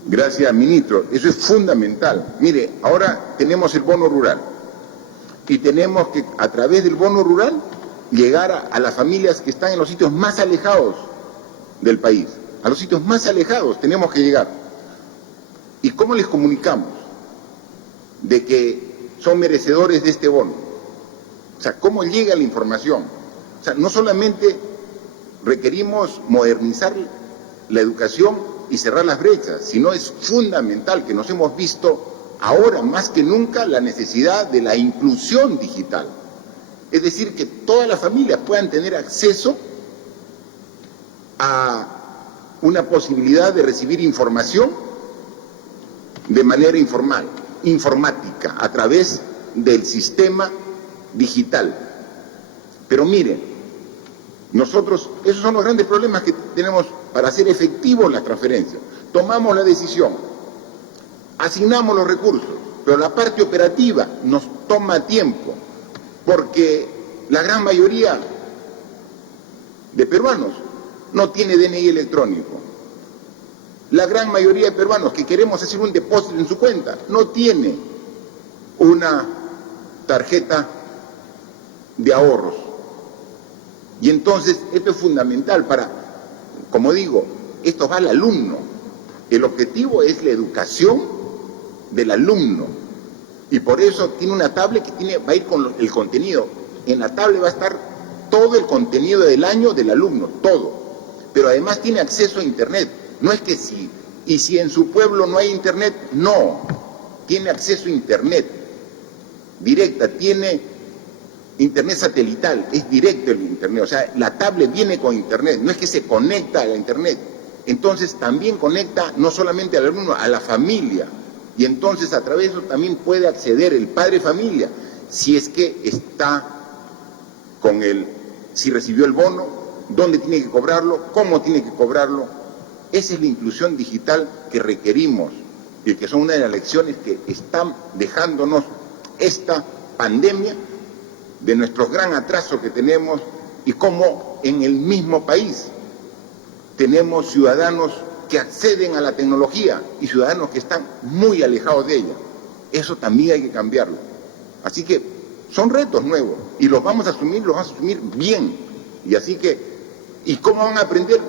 Gracias, ministro. Eso es fundamental. Mire, ahora tenemos el bono rural y tenemos que, a través del bono rural, llegar a las familias que están en los sitios más alejados del país. A los sitios más alejados tenemos que llegar. ¿Y cómo les comunicamos de que son merecedores de este bono? O sea, ¿cómo llega la información? O sea, no solamente requerimos modernizar la educación y cerrar las brechas, sino es fundamental que nos hemos visto ahora más que nunca la necesidad de la inclusión digital. Es decir, que todas las familias puedan tener acceso a una posibilidad de recibir información de manera informática, a través del sistema digital. Pero miren, nosotros, esos son los grandes problemas que tenemos para hacer efectivos las transferencias. Tomamos la decisión, asignamos los recursos, pero la parte operativa nos toma tiempo, porque la gran mayoría de peruanos no tiene DNI electrónico. La gran mayoría de peruanos que queremos hacer un depósito en su cuenta no tiene una tarjeta de ahorros. Y entonces esto es fundamental para, como digo, esto va al alumno. El objetivo es la educación del alumno. Y por eso tiene una tablet que va a ir con el contenido. En la tablet va a estar todo el contenido del año del alumno, todo. Pero además tiene acceso a Internet. No es que si en su pueblo no hay Internet, no. Tiene acceso a Internet directa, tiene Internet satelital, es directo el Internet. O sea, la tablet viene con Internet, no es que se conecta a la Internet. Entonces también conecta no solamente al alumno, a la familia. Y entonces a través de eso también puede acceder el padre de familia, si es que está con si recibió el bono, dónde tiene que cobrarlo, cómo tiene que cobrarlo. Esa es la inclusión digital que requerimos y que son una de las lecciones que están dejándonos esta pandemia, de nuestro gran atraso que tenemos y cómo en el mismo país tenemos ciudadanos que acceden a la tecnología y ciudadanos que están muy alejados de ella. Eso también hay que cambiarlo. Así que son retos nuevos y los vamos a asumir bien. Y así que, ¿y cómo van a aprender?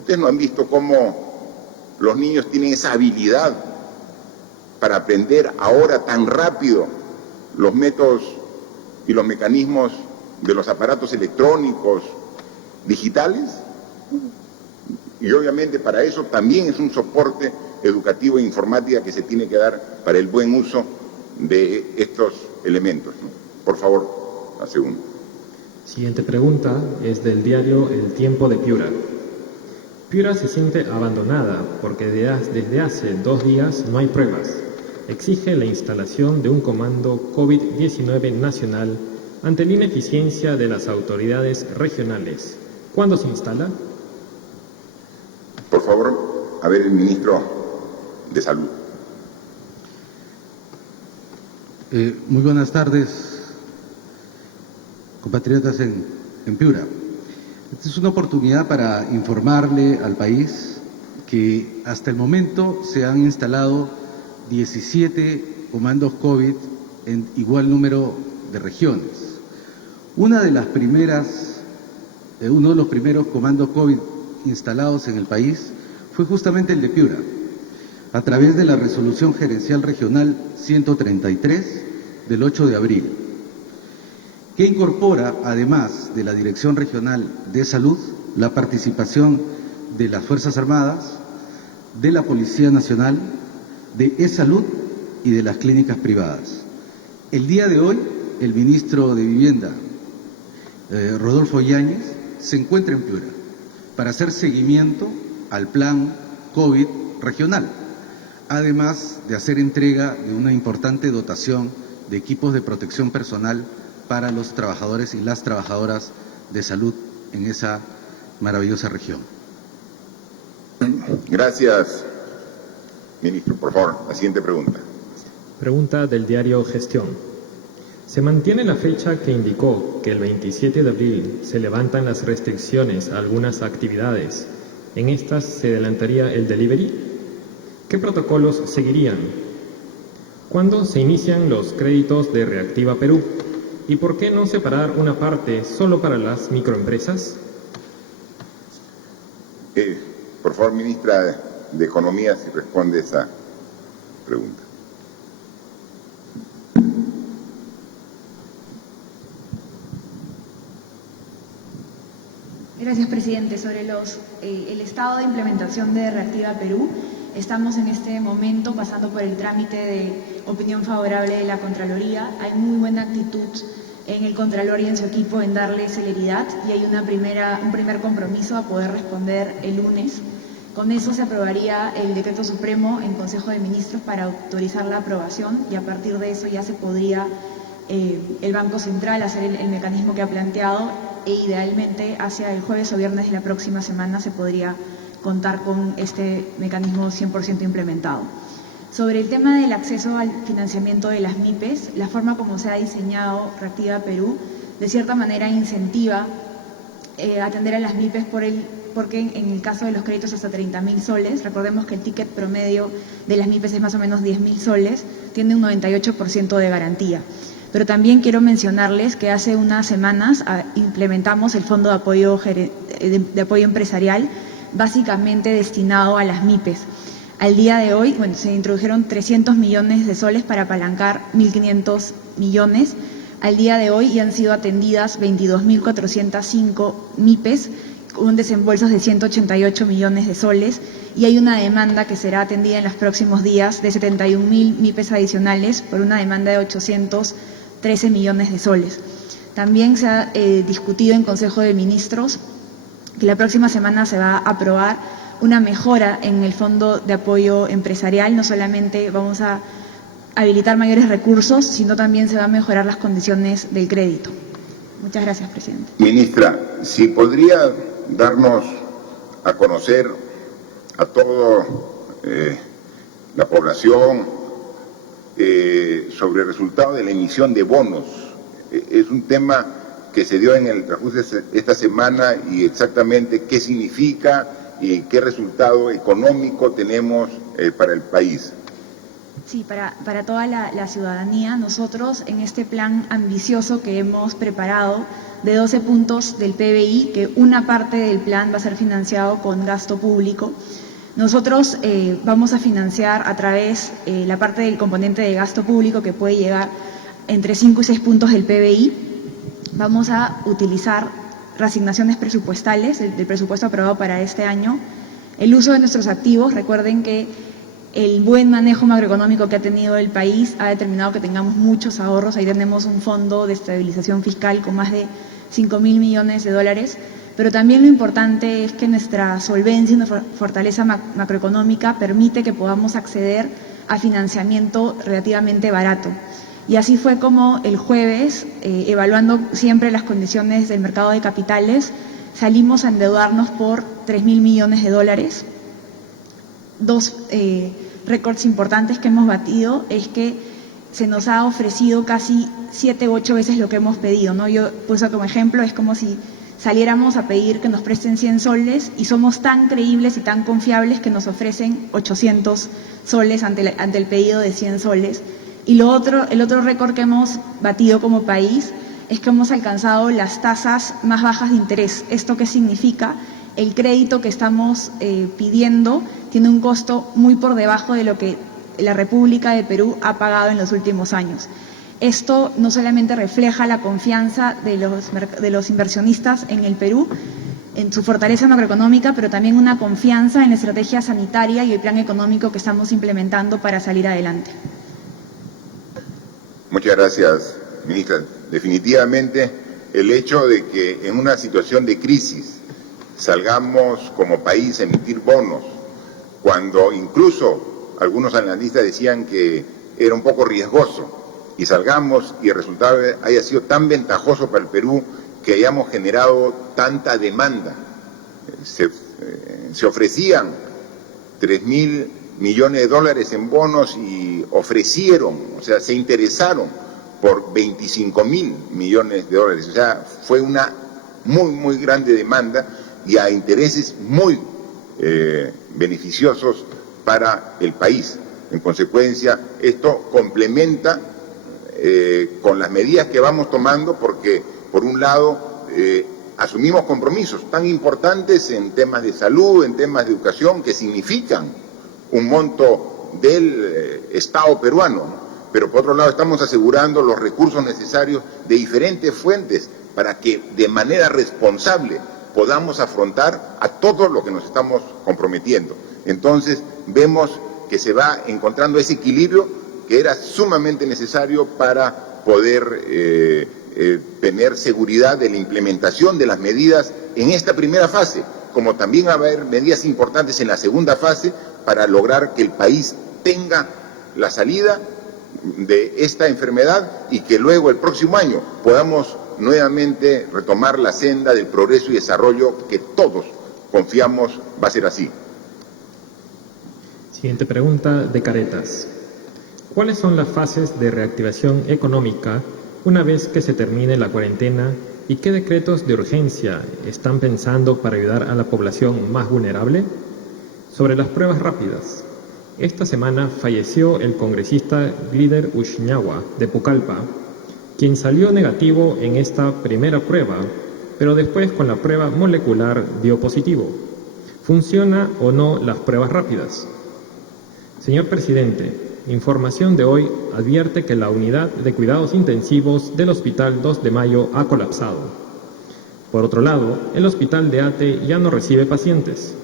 Ustedes no han visto cómo los niños tienen esa habilidad para aprender ahora tan rápido los métodos y los mecanismos de los aparatos electrónicos digitales. Y obviamente para eso también es un soporte educativo e informática que se tiene que dar para el buen uso de estos elementos, ¿no? Por favor, la segunda. Siguiente pregunta es del diario El Tiempo de Piura. Piura se siente abandonada porque desde hace 2 días no hay pruebas. Exige la instalación de un comando COVID-19 nacional ante la ineficiencia de las autoridades regionales. ¿Cuándo se instala? Por favor, a ver el ministro de Salud. Muy buenas tardes, compatriotas en Piura. Esta es una oportunidad para informarle al país que hasta el momento se han instalado 17 comandos COVID en igual número de regiones. Uno de los primeros comandos COVID instalados en el país fue justamente el de Piura, a través de la Resolución Gerencial Regional 133 del 8 de abril, que incorpora, además de la Dirección Regional de Salud, la participación de las Fuerzas Armadas, de la Policía Nacional, de E-Salud y de las clínicas privadas. El día de hoy, el ministro de Vivienda, Rodolfo Yáñez, se encuentra en Piura para hacer seguimiento al plan COVID regional, además de hacer entrega de una importante dotación de equipos de protección personal para los trabajadores y las trabajadoras de salud en esa maravillosa región. Gracias, ministro. Por favor, la siguiente pregunta. Pregunta del diario Gestión. ¿Se mantiene la fecha que indicó que el 27 de abril se levantan las restricciones a algunas actividades? ¿En estas se adelantaría el delivery? ¿Qué protocolos seguirían? ¿Cuándo se inician los créditos de Reactiva Perú? ¿Y por qué no separar una parte solo para las microempresas? Por favor, ministra de Economía, si responde esa pregunta. Gracias, presidente. Sobre el estado de implementación de Reactiva Perú, estamos en este momento pasando por el trámite de opinión favorable de la Contraloría. Hay muy buena actitud en el Contralor y en su equipo en darle celeridad y hay un primer compromiso a poder responder el lunes. Con eso se aprobaría el decreto supremo en Consejo de Ministros para autorizar la aprobación y a partir de eso ya se podría el Banco Central hacer el mecanismo que ha planteado e idealmente hacia el jueves o viernes de la próxima semana se podría contar con este mecanismo 100% implementado. Sobre el tema del acceso al financiamiento de las MIPES, la forma como se ha diseñado Reactiva Perú, de cierta manera incentiva atender a las MIPES porque en el caso de los créditos hasta 30.000 soles, recordemos que el ticket promedio de las MIPES es más o menos 10.000 soles, tiene un 98% de garantía. Pero también quiero mencionarles que hace unas semanas implementamos el Fondo de Apoyo Empresarial, básicamente destinado a las MIPES. Al día de hoy, se introdujeron 300 millones de soles para apalancar 1.500 millones. Al día de hoy y han sido atendidas 22.405 MIPES con desembolsos de 188 millones de soles y hay una demanda que será atendida en los próximos días de 71.000 MIPES adicionales por una demanda de 813 millones de soles. También se ha discutido en Consejo de Ministros que la próxima semana se va a aprobar una mejora en el Fondo de Apoyo Empresarial. No solamente vamos a habilitar mayores recursos, sino también se van a mejorar las condiciones del crédito. Muchas gracias, presidente. Ministra, si podría darnos a conocer a toda la población sobre el resultado de la emisión de bonos. Es un tema que se dio en el transcurso de esta semana y exactamente qué significa y qué resultado económico tenemos para el país. Sí, para toda la ciudadanía, nosotros en este plan ambicioso que hemos preparado de 12 puntos del PBI, que una parte del plan va a ser financiado con gasto público, nosotros vamos a financiar a través la parte del componente de gasto público que puede llegar entre 5 y 6 puntos del PBI. Vamos a utilizar reasignaciones presupuestales del presupuesto aprobado para este año, el uso de nuestros activos. Recuerden que el buen manejo macroeconómico que ha tenido el país ha determinado que tengamos muchos ahorros. Ahí tenemos un fondo de estabilización fiscal con más de 5.000 millones de dólares, pero también lo importante es que nuestra solvencia y nuestra fortaleza macroeconómica permite que podamos acceder a financiamiento relativamente barato. Y así fue como el jueves, evaluando siempre las condiciones del mercado de capitales, salimos a endeudarnos por 3.000 millones de dólares. Dos récords importantes que hemos batido es que se nos ha ofrecido casi 7 u 8 veces lo que hemos pedido, ¿no? Yo puse como ejemplo, es como si saliéramos a pedir que nos presten 100 soles y somos tan creíbles y tan confiables que nos ofrecen 800 soles ante el pedido de 100 soles. Y el otro récord que hemos batido como país es que hemos alcanzado las tasas más bajas de interés. ¿Esto qué significa? El crédito que estamos pidiendo tiene un costo muy por debajo de lo que la República de Perú ha pagado en los últimos años. Esto no solamente refleja la confianza de los inversionistas en el Perú, en su fortaleza macroeconómica, pero también una confianza en la estrategia sanitaria y el plan económico que estamos implementando para salir adelante. Muchas gracias, ministra. Definitivamente, el hecho de que en una situación de crisis salgamos como país a emitir bonos, cuando incluso algunos analistas decían que era un poco riesgoso, y salgamos y el resultado haya sido tan ventajoso para el Perú que hayamos generado tanta demanda. Se ofrecían 3.000 millones de dólares en bonos y ofrecieron, o sea, se interesaron por 25.000 millones de dólares. O sea, fue una muy grande demanda y a intereses muy beneficiosos para el país. En consecuencia, esto complementa con las medidas que vamos tomando porque, por un lado, asumimos compromisos tan importantes en temas de salud, en temas de educación, que significan un monto del Estado peruano, ¿no? Pero por otro lado estamos asegurando los recursos necesarios de diferentes fuentes para que de manera responsable podamos afrontar a todo lo que nos estamos comprometiendo. Entonces vemos que se va encontrando ese equilibrio que era sumamente necesario para poder tener seguridad de la implementación de las medidas en esta primera fase, como también va a haber medidas importantes en la segunda fase para lograr que el país tenga la salida de esta enfermedad y que luego el próximo año podamos nuevamente retomar la senda del progreso y desarrollo que todos confiamos va a ser así. Siguiente pregunta de Caretas. ¿Cuáles son las fases de reactivación económica una vez que se termine la cuarentena y qué decretos de urgencia están pensando para ayudar a la población más vulnerable? Sobre las pruebas rápidas. Esta semana falleció el congresista Glider Ushñagua de Pucallpa, quien salió negativo en esta primera prueba, pero después con la prueba molecular dio positivo. ¿Funciona o no las pruebas rápidas? Señor presidente, información de hoy advierte que la unidad de cuidados intensivos del Hospital 2 de Mayo ha colapsado. Por otro lado, el Hospital de Ate ya no recibe pacientes.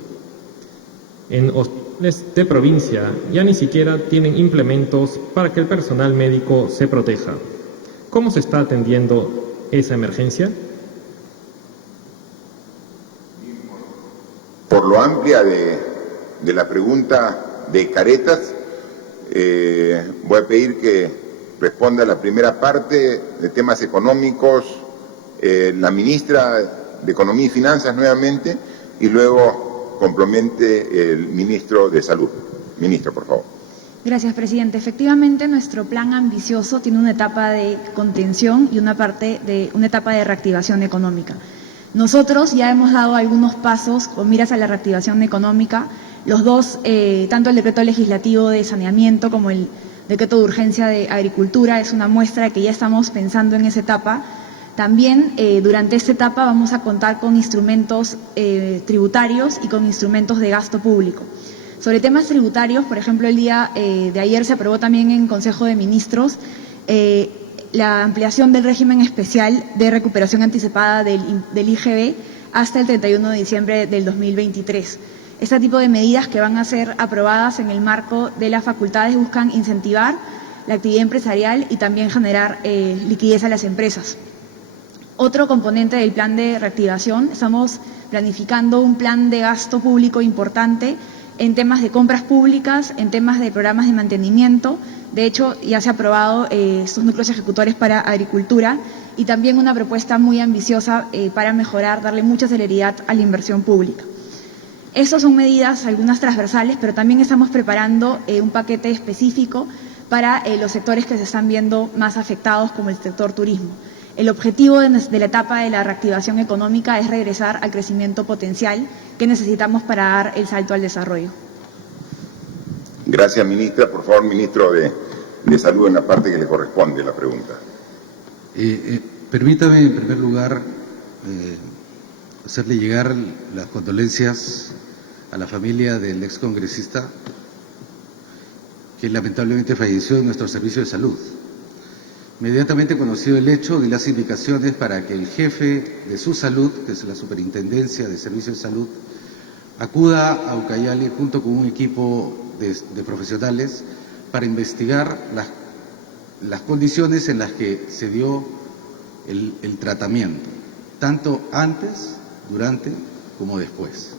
En hospitales de provincia ya ni siquiera tienen implementos para que el personal médico se proteja. ¿Cómo se está atendiendo esa emergencia? Por lo amplia de la pregunta de Caretas, voy a pedir que responda la primera parte de temas económicos la ministra de Economía y Finanzas nuevamente y luego complemente el ministro de Salud. Ministro, por favor. Gracias, presidente. Efectivamente, nuestro plan ambicioso tiene una etapa de contención y una etapa de reactivación económica. Nosotros ya hemos dado algunos pasos con miras a la reactivación económica. Los dos, tanto el decreto legislativo de saneamiento como el decreto de urgencia de agricultura, es una muestra de que ya estamos pensando en esa etapa. También durante esta etapa vamos a contar con instrumentos tributarios y con instrumentos de gasto público. Sobre temas tributarios, por ejemplo, el día de ayer se aprobó también en Consejo de Ministros la ampliación del régimen especial de recuperación anticipada del IGB hasta el 31 de diciembre del 2023. Este tipo de medidas que van a ser aprobadas en el marco de las facultades buscan incentivar la actividad empresarial y también generar liquidez a las empresas. Otro componente del plan de reactivación, estamos planificando un plan de gasto público importante en temas de compras públicas, en temas de programas de mantenimiento. De hecho, ya se ha aprobado estos núcleos ejecutores para agricultura y también una propuesta muy ambiciosa para mejorar, darle mucha celeridad a la inversión pública. Estas son medidas, algunas transversales, pero también estamos preparando un paquete específico para los sectores que se están viendo más afectados, como el sector turismo. El objetivo de la etapa de la reactivación económica es regresar al crecimiento potencial que necesitamos para dar el salto al desarrollo. Gracias, ministra. Por favor, ministro de Salud, en la parte que le corresponde la pregunta. Permítame, en primer lugar, hacerle llegar las condolencias a la familia del excongresista que lamentablemente falleció en nuestro servicio de salud. Inmediatamente conocido el hecho, di las indicaciones para que el jefe de su salud, que es la Superintendencia de Servicios de Salud, acuda a Ucayali junto con un equipo de profesionales para investigar las condiciones en las que se dio el tratamiento, tanto antes, durante como después.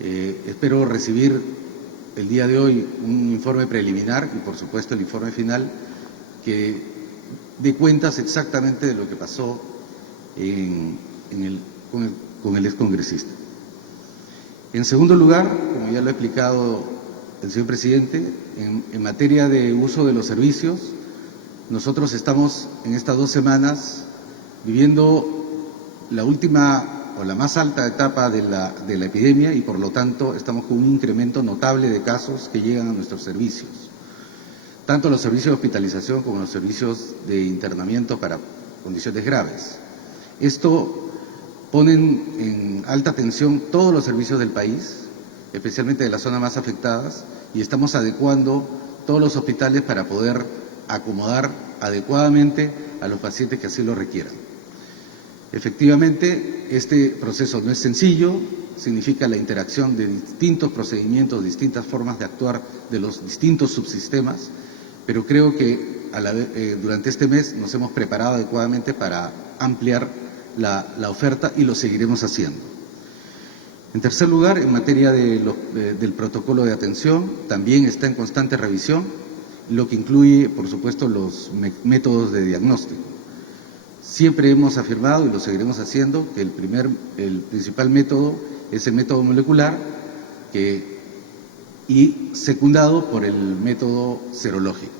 Espero recibir el día de hoy un informe preliminar y, por supuesto, el informe final que dé cuentas exactamente de lo que pasó con el excongresista. En segundo lugar, como ya lo ha explicado el señor presidente, en materia de uso de los servicios, nosotros estamos en estas 2 semanas viviendo la última o la más alta etapa de la epidemia y, por lo tanto, estamos con un incremento notable de casos que llegan a nuestros servicios, tanto los servicios de hospitalización como los servicios de internamiento para condiciones graves. Esto ponen en alta tensión todos los servicios del país, especialmente de las zonas más afectadas, y estamos adecuando todos los hospitales para poder acomodar adecuadamente a los pacientes que así lo requieran. Efectivamente, este proceso no es sencillo, significa la interacción de distintos procedimientos, distintas formas de actuar de los distintos subsistemas, pero creo que durante este mes nos hemos preparado adecuadamente para ampliar la oferta y lo seguiremos haciendo. En tercer lugar, en materia del protocolo de atención, también está en constante revisión, lo que incluye, por supuesto, los métodos de diagnóstico. Siempre hemos afirmado, y lo seguiremos haciendo, que el principal método es el método molecular y secundado por el método serológico.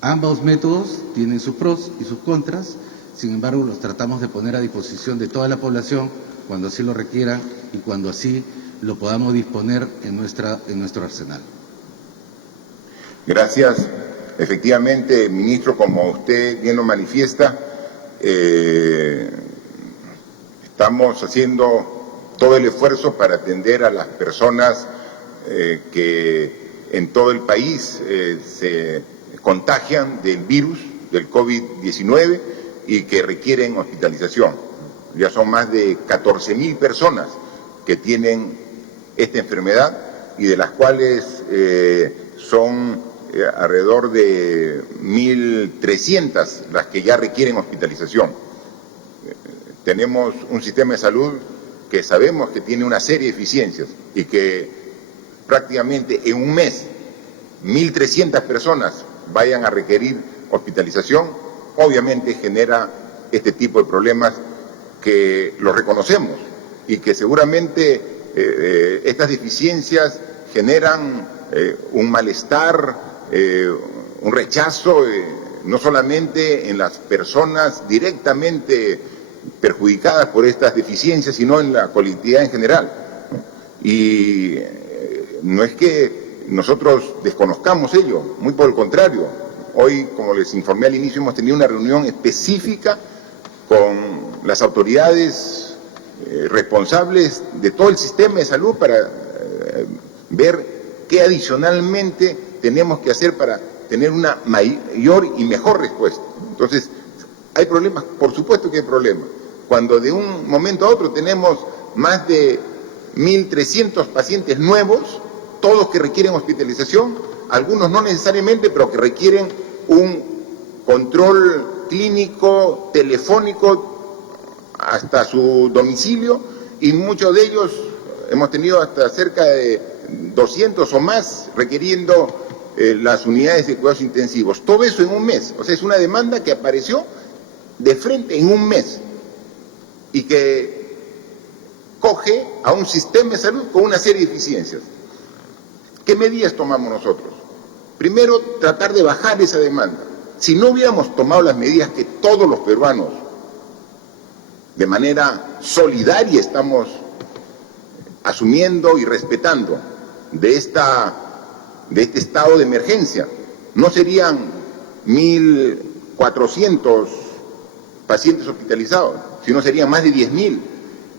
Ambos métodos tienen sus pros y sus contras, sin embargo, los tratamos de poner a disposición de toda la población cuando así lo requieran y cuando así lo podamos disponer en nuestro arsenal. Gracias. Efectivamente, ministro, como usted bien lo manifiesta, estamos haciendo todo el esfuerzo para atender a las personas que en todo el país se contagian del virus, del COVID-19 y que requieren hospitalización. Ya son más de 14.000 personas que tienen esta enfermedad y de las cuales son alrededor de 1.300 las que ya requieren hospitalización. Tenemos un sistema de salud que sabemos que tiene una serie de eficiencias y que prácticamente en un mes 1.300 personas vayan a requerir hospitalización, obviamente genera este tipo de problemas que lo reconocemos y que seguramente estas deficiencias generan un malestar, un rechazo, no solamente en las personas directamente perjudicadas por estas deficiencias, sino en la colectividad en general. Y no es que nosotros desconozcamos ello, muy por el contrario. Hoy, como les informé al inicio, hemos tenido una reunión específica con las autoridades responsables de todo el sistema de salud para ver qué adicionalmente tenemos que hacer para tener una mayor y mejor respuesta. Entonces, ¿hay problemas? Por supuesto que hay problemas. Cuando de un momento a otro tenemos más de 1.300 pacientes nuevos, todos que requieren hospitalización, algunos no necesariamente, pero que requieren un control clínico, telefónico, hasta su domicilio, y muchos de ellos hemos tenido hasta cerca de 200 o más requiriendo las unidades de cuidados intensivos. Todo eso en un mes. O sea, es una demanda que apareció de frente en un mes y que coge a un sistema de salud con una serie de deficiencias. ¿Qué medidas tomamos nosotros? Primero, tratar de bajar esa demanda. Si no hubiéramos tomado las medidas que todos los peruanos de manera solidaria estamos asumiendo y respetando de este estado de emergencia, no serían 1.400 pacientes hospitalizados, sino serían más de 10.000,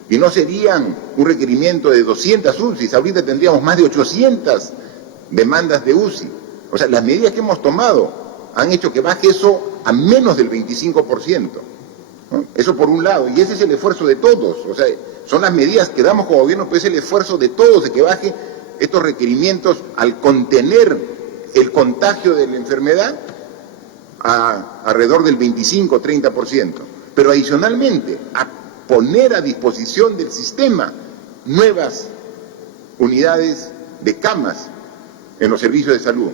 y no serían un requerimiento de 200 UCIs, ahorita tendríamos más de 800 demandas de UCI. O sea, las medidas que hemos tomado han hecho que baje eso a menos del 25%, ¿no? Eso por un lado, y ese es el esfuerzo de todos. O sea, son las medidas que damos como gobierno, pero es el esfuerzo de todos de que baje estos requerimientos al contener el contagio de la enfermedad a alrededor del 25-30%. Pero adicionalmente, a poner a disposición del sistema nuevas unidades de camas en los servicios de salud.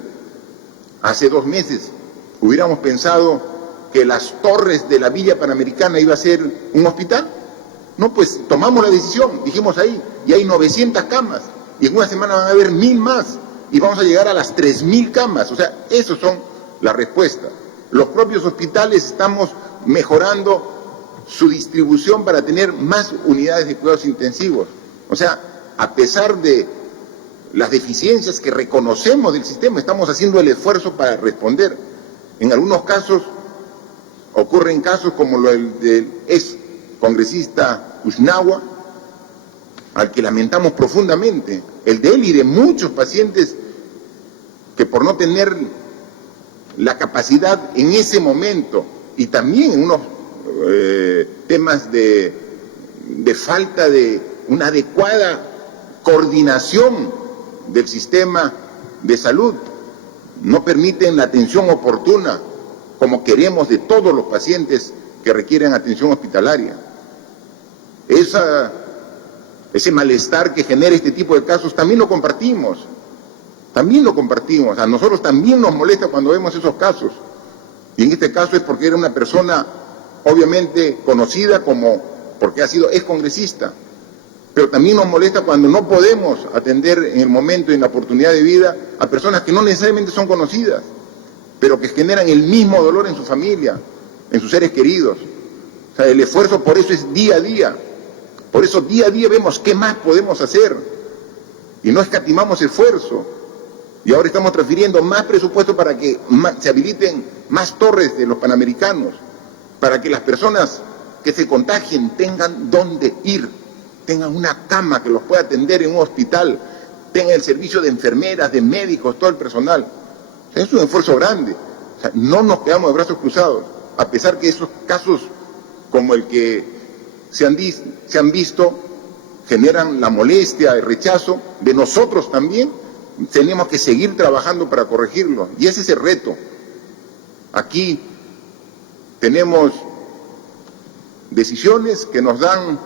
Hace 2 meses hubiéramos pensado que las torres de la Villa Panamericana iba a ser un hospital. No, pues tomamos la decisión, dijimos ahí, y hay 900 camas, y en una semana van a haber 1.000 más, y vamos a llegar a las 3.000 camas. O sea, esas son las respuestas. Los propios hospitales estamos mejorando su distribución para tener más unidades de cuidados intensivos. O sea, a pesar de las deficiencias que reconocemos del sistema, estamos haciendo el esfuerzo para responder. En algunos casos, ocurren casos como del ex congresista Ushnagua, al que lamentamos profundamente, el de él y de muchos pacientes que por no tener la capacidad en ese momento, y también en unos temas de falta de una adecuada coordinación del sistema de salud, no permiten la atención oportuna como queremos de todos los pacientes que requieren atención hospitalaria. Ese malestar que genera este tipo de casos también lo compartimos. A nosotros también nos molesta cuando vemos esos casos. Y en este caso es porque era una persona obviamente conocida porque ha sido excongresista. Pero también nos molesta cuando no podemos atender en el momento y en la oportunidad de vida a personas que no necesariamente son conocidas, pero que generan el mismo dolor en su familia, en sus seres queridos. O sea, el esfuerzo por eso es día a día. Por eso día a día vemos qué más podemos hacer. Y no escatimamos esfuerzo. Y ahora estamos transfiriendo más presupuesto para que se habiliten más torres de los Panamericanos, para que las personas que se contagien tengan dónde ir, tengan una cama que los pueda atender en un hospital, tengan el servicio de enfermeras, de médicos, todo el personal. O sea, es un esfuerzo grande. O sea, no nos quedamos de brazos cruzados, a pesar que esos casos como el que se han visto generan la molestia, el rechazo de nosotros también. Tenemos que seguir trabajando para corregirlo, y ese es el reto. Aquí tenemos decisiones que nos dan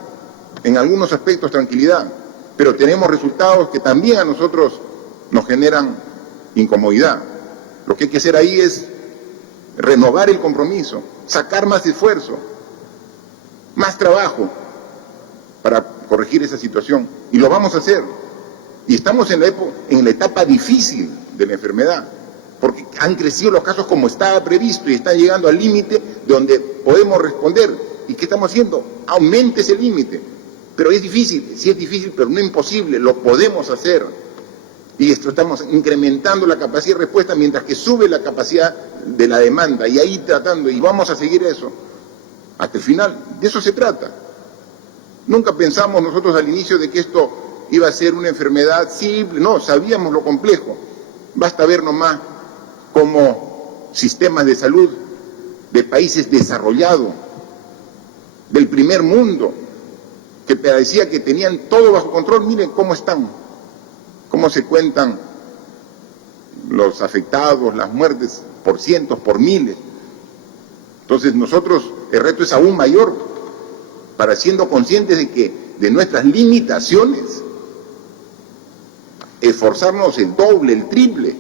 en algunos aspectos tranquilidad, pero tenemos resultados que también a nosotros nos generan incomodidad. Lo que hay que hacer ahí es renovar el compromiso, sacar más esfuerzo, más trabajo para corregir esa situación, y lo vamos a hacer. Y estamos en la etapa difícil de la enfermedad, porque han crecido los casos como estaba previsto y están llegando al límite donde podemos responder. ¿Y qué estamos haciendo? Aumente ese límite. Pero es difícil, sí es difícil, pero no imposible, lo podemos hacer. Y esto estamos incrementando la capacidad de respuesta mientras que sube la capacidad de la demanda, y ahí tratando, y vamos a seguir eso hasta el final. De eso se trata. Nunca pensamos nosotros al inicio de que esto iba a ser una enfermedad simple, no, sabíamos lo complejo. Basta ver nomás cómo sistemas de salud de países desarrollados, del primer mundo, que parecía que tenían todo bajo control, miren cómo están, cómo se cuentan los afectados, las muertes por cientos, por miles. Entonces nosotros, el reto es aún mayor, para siendo conscientes de nuestras limitaciones, esforzarnos el doble, el triple,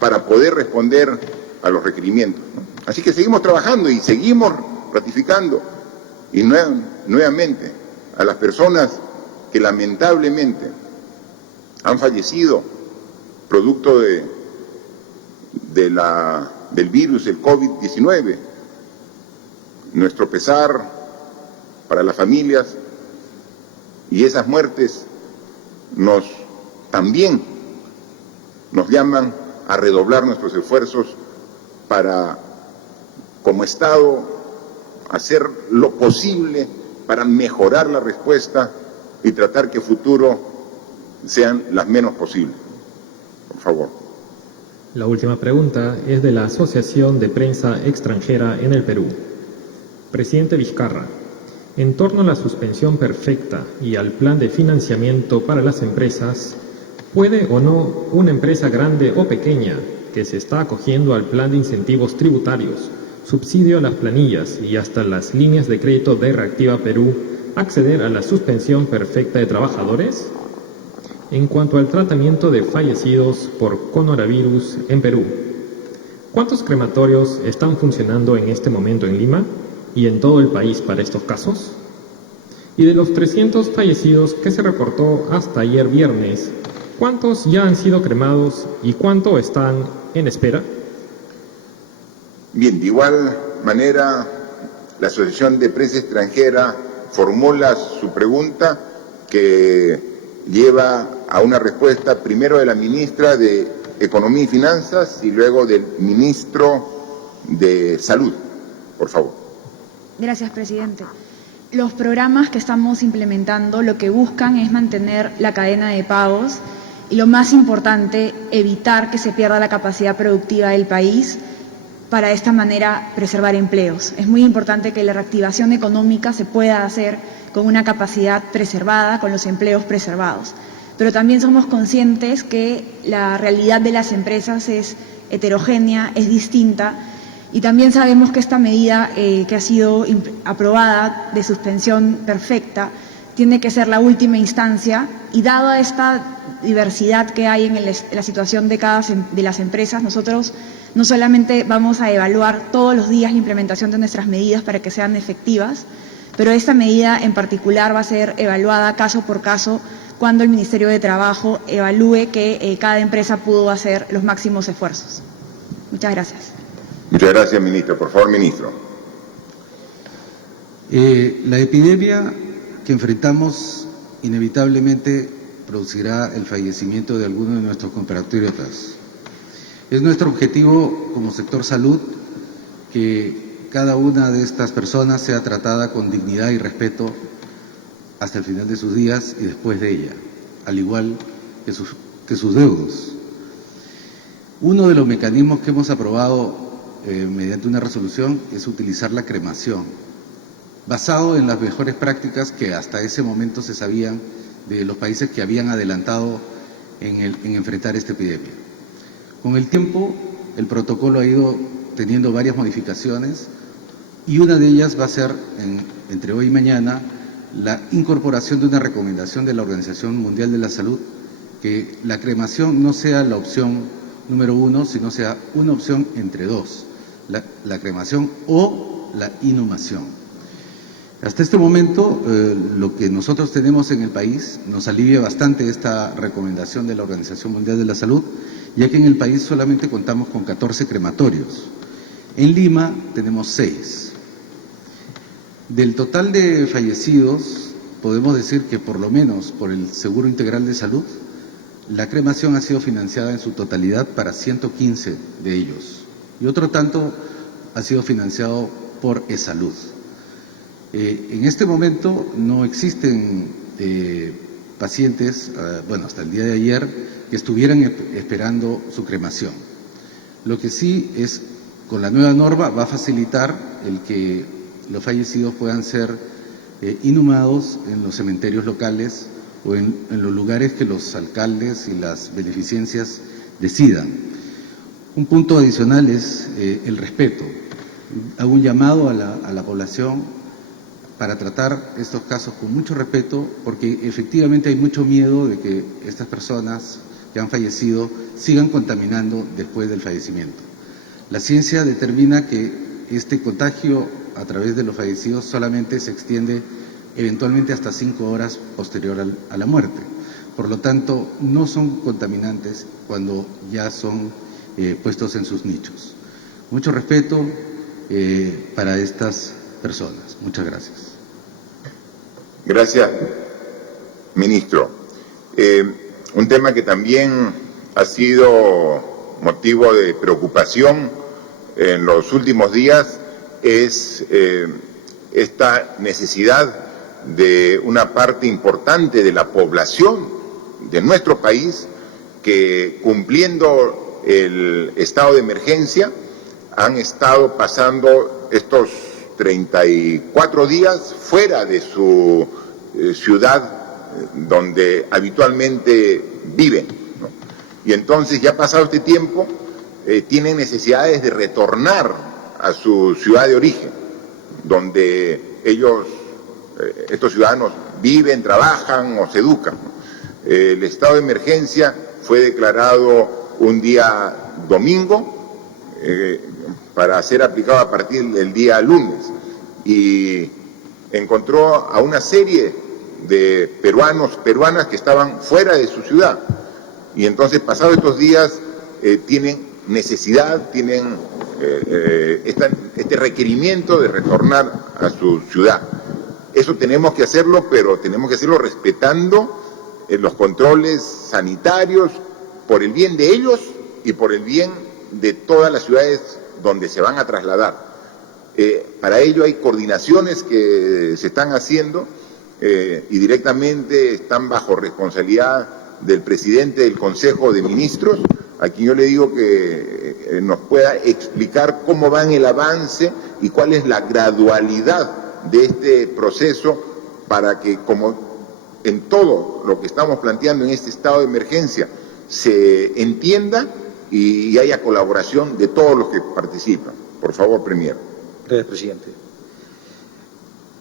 para poder responder a los requerimientos, ¿no? Así que seguimos trabajando y seguimos ratificando, y nuevamente a las personas que lamentablemente han fallecido producto del virus, el COVID-19, nuestro pesar para las familias, y esas muertes también nos llaman a redoblar nuestros esfuerzos para, como Estado, hacer lo posible para mejorar la respuesta y tratar que futuro sean las menos posibles. Por favor. La última pregunta es de la Asociación de Prensa Extranjera en el Perú. Presidente Vizcarra, en torno a la suspensión perfecta y al plan de financiamiento para las empresas, ¿puede o no una empresa grande o pequeña que se está acogiendo al plan de incentivos tributarios, subsidio a las planillas y hasta las líneas de crédito de Reactiva Perú acceder a la suspensión perfecta de trabajadores? En cuanto al tratamiento de fallecidos por coronavirus en Perú, ¿cuántos crematorios están funcionando en este momento en Lima y en todo el país para estos casos? Y de los 300 fallecidos que se reportó hasta ayer viernes, ¿cuántos ya han sido cremados y cuánto están en espera? Bien, de igual manera, la Asociación de Prensa Extranjera formula su pregunta, que lleva a una respuesta primero de la ministra de Economía y Finanzas y luego del ministro de Salud. Por favor. Gracias, presidente. Los programas que estamos implementando lo que buscan es mantener la cadena de pagos y, lo más importante, evitar que se pierda la capacidad productiva del país, para de esta manera preservar empleos. Es muy importante que la reactivación económica se pueda hacer con una capacidad preservada, con los empleos preservados. Pero también somos conscientes que la realidad de las empresas es heterogénea, es distinta, y también sabemos que esta medida que ha sido aprobada de suspensión perfecta tiene que ser la última instancia, y dada esta diversidad que hay en la situación de las empresas, nosotros no solamente vamos a evaluar todos los días la implementación de nuestras medidas para que sean efectivas, pero esta medida en particular va a ser evaluada caso por caso cuando el Ministerio de Trabajo evalúe que cada empresa pudo hacer los máximos esfuerzos. Muchas gracias. Muchas gracias, ministro. Por favor, ministro. La epidemia que enfrentamos inevitablemente producirá el fallecimiento de algunos de nuestros compatriotas. Es nuestro objetivo como sector salud que cada una de estas personas sea tratada con dignidad y respeto hasta el final de sus días y después de ella, al igual que sus deudos. Uno de los mecanismos que hemos aprobado mediante una resolución es utilizar la cremación, basado en las mejores prácticas que hasta ese momento se sabían de los países que habían adelantado en enfrentar esta epidemia. Con el tiempo, el protocolo ha ido teniendo varias modificaciones, y una de ellas va a ser, entre hoy y mañana, la incorporación de una recomendación de la Organización Mundial de la Salud, que la cremación no sea la opción número 1, sino sea una opción entre dos, la cremación o la inhumación. Hasta este momento, lo que nosotros tenemos en el país nos alivia bastante esta recomendación de la Organización Mundial de la Salud, ya que en el país solamente contamos con 14 crematorios. En Lima tenemos 6. Del total de fallecidos, podemos decir que por lo menos por el Seguro Integral de Salud, la cremación ha sido financiada en su totalidad para 115 de ellos y otro tanto ha sido financiado por eSalud. En este momento no existen pacientes, bueno, hasta el día de ayer, que estuvieran esperando su cremación. Lo que sí es, con la nueva norma, va a facilitar el que los fallecidos puedan ser inhumados en los cementerios locales o en los lugares que los alcaldes y las beneficencias decidan. Un punto adicional es el respeto. Hago un llamado a la población para tratar estos casos con mucho respeto, porque efectivamente hay mucho miedo de que estas personas que han fallecido sigan contaminando después del fallecimiento. La ciencia determina que este contagio a través de los fallecidos solamente se extiende eventualmente hasta 5 horas posterior a la muerte. Por lo tanto, no son contaminantes cuando ya son puestos en sus nichos. Mucho respeto para estas personas. Muchas gracias. Gracias, ministro. Un tema que también ha sido motivo de preocupación en los últimos días es esta necesidad de una parte importante de la población de nuestro país que, cumpliendo el estado de emergencia, han estado pasando estos 34 días fuera de su ciudad donde habitualmente viven, ¿no? Y entonces, ya pasado este tiempo, tienen necesidades de retornar a su ciudad de origen, donde ellos, estos ciudadanos, viven, trabajan o se educan. El estado de emergencia fue declarado un día domingo para ser aplicado a partir del día lunes, y encontró a una serie de peruanas que estaban fuera de su ciudad, y entonces, pasados estos días, tienen necesidad, tienen este requerimiento de retornar a su ciudad. Eso tenemos que hacerlo, pero tenemos que hacerlo respetando los controles sanitarios, por el bien de ellos y por el bien de todas las ciudades donde se van a trasladar. Para ello hay coordinaciones que se están haciendo y directamente están bajo responsabilidad del presidente del Consejo de Ministros, a quien yo le digo que nos pueda explicar cómo va en el avance y cuál es la gradualidad de este proceso, para que, como en todo lo que estamos planteando en este estado de emergencia, se entienda y haya colaboración de todos los que participan. Por favor, Premier. Gracias, presidente.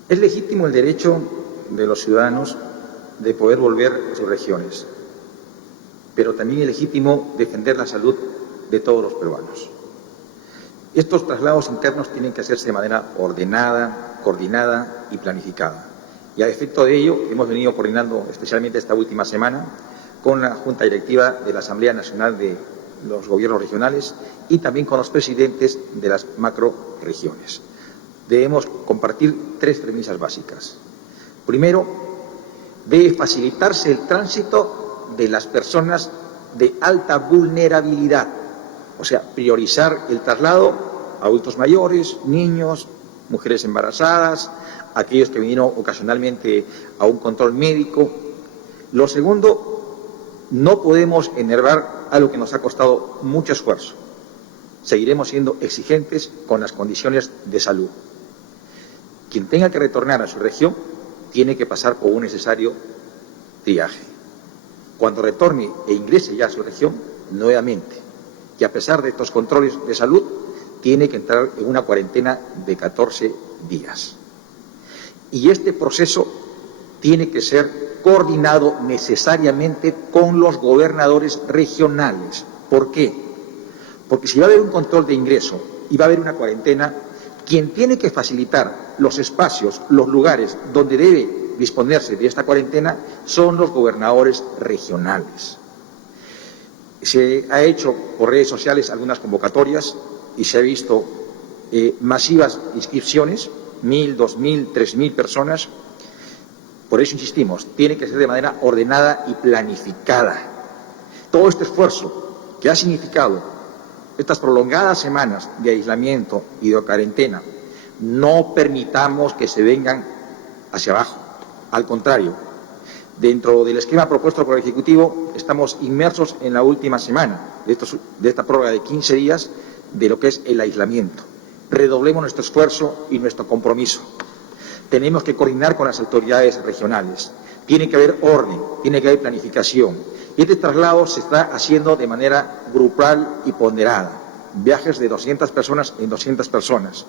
Es legítimo el derecho de los ciudadanos de poder volver a sus regiones, pero también es legítimo defender la salud de todos los peruanos. Estos traslados internos tienen que hacerse de manera ordenada, coordinada y planificada. Y a efecto de ello, hemos venido coordinando especialmente esta última semana con la Junta Directiva de la Asamblea Nacional de los Gobiernos Regionales y también con los presidentes de las macroregiones. Debemos compartir 3 premisas básicas. Primero, debe facilitarse el tránsito de las personas de alta vulnerabilidad, o sea, priorizar el traslado a adultos mayores, niños, mujeres embarazadas, aquellos que vinieron ocasionalmente a un control médico. Lo segundo, no podemos enervar algo que nos ha costado mucho esfuerzo. Seguiremos siendo exigentes con las condiciones de salud. Quien tenga que retornar a su región tiene que pasar por un necesario triaje. Cuando retorne e ingrese ya a su región, nuevamente, y a pesar de estos controles de salud, tiene que entrar en una cuarentena de 14 días. Y este proceso tiene que ser coordinado necesariamente con los gobernadores regionales. ¿Por qué? Porque si va a haber un control de ingreso y va a haber una cuarentena, quien tiene que facilitar los espacios, los lugares donde debe disponerse de esta cuarentena son los gobernadores regionales. Se ha hecho por redes sociales algunas convocatorias y se ha visto masivas inscripciones, 1.000, 2.000, 3.000 personas. Por eso insistimos, tiene que ser de manera ordenada y planificada. Todo este esfuerzo que ha significado estas prolongadas semanas de aislamiento y de cuarentena, no permitamos que se vengan hacia abajo. Al contrario, dentro del esquema propuesto por el Ejecutivo, estamos inmersos en la última semana de esta prórroga de 15 días de lo que es el aislamiento. Redoblemos nuestro esfuerzo y nuestro compromiso. Tenemos que coordinar con las autoridades regionales. Tiene que haber orden, tiene que haber planificación. Y este traslado se está haciendo de manera grupal y ponderada. Viajes de 200 personas en 200 personas.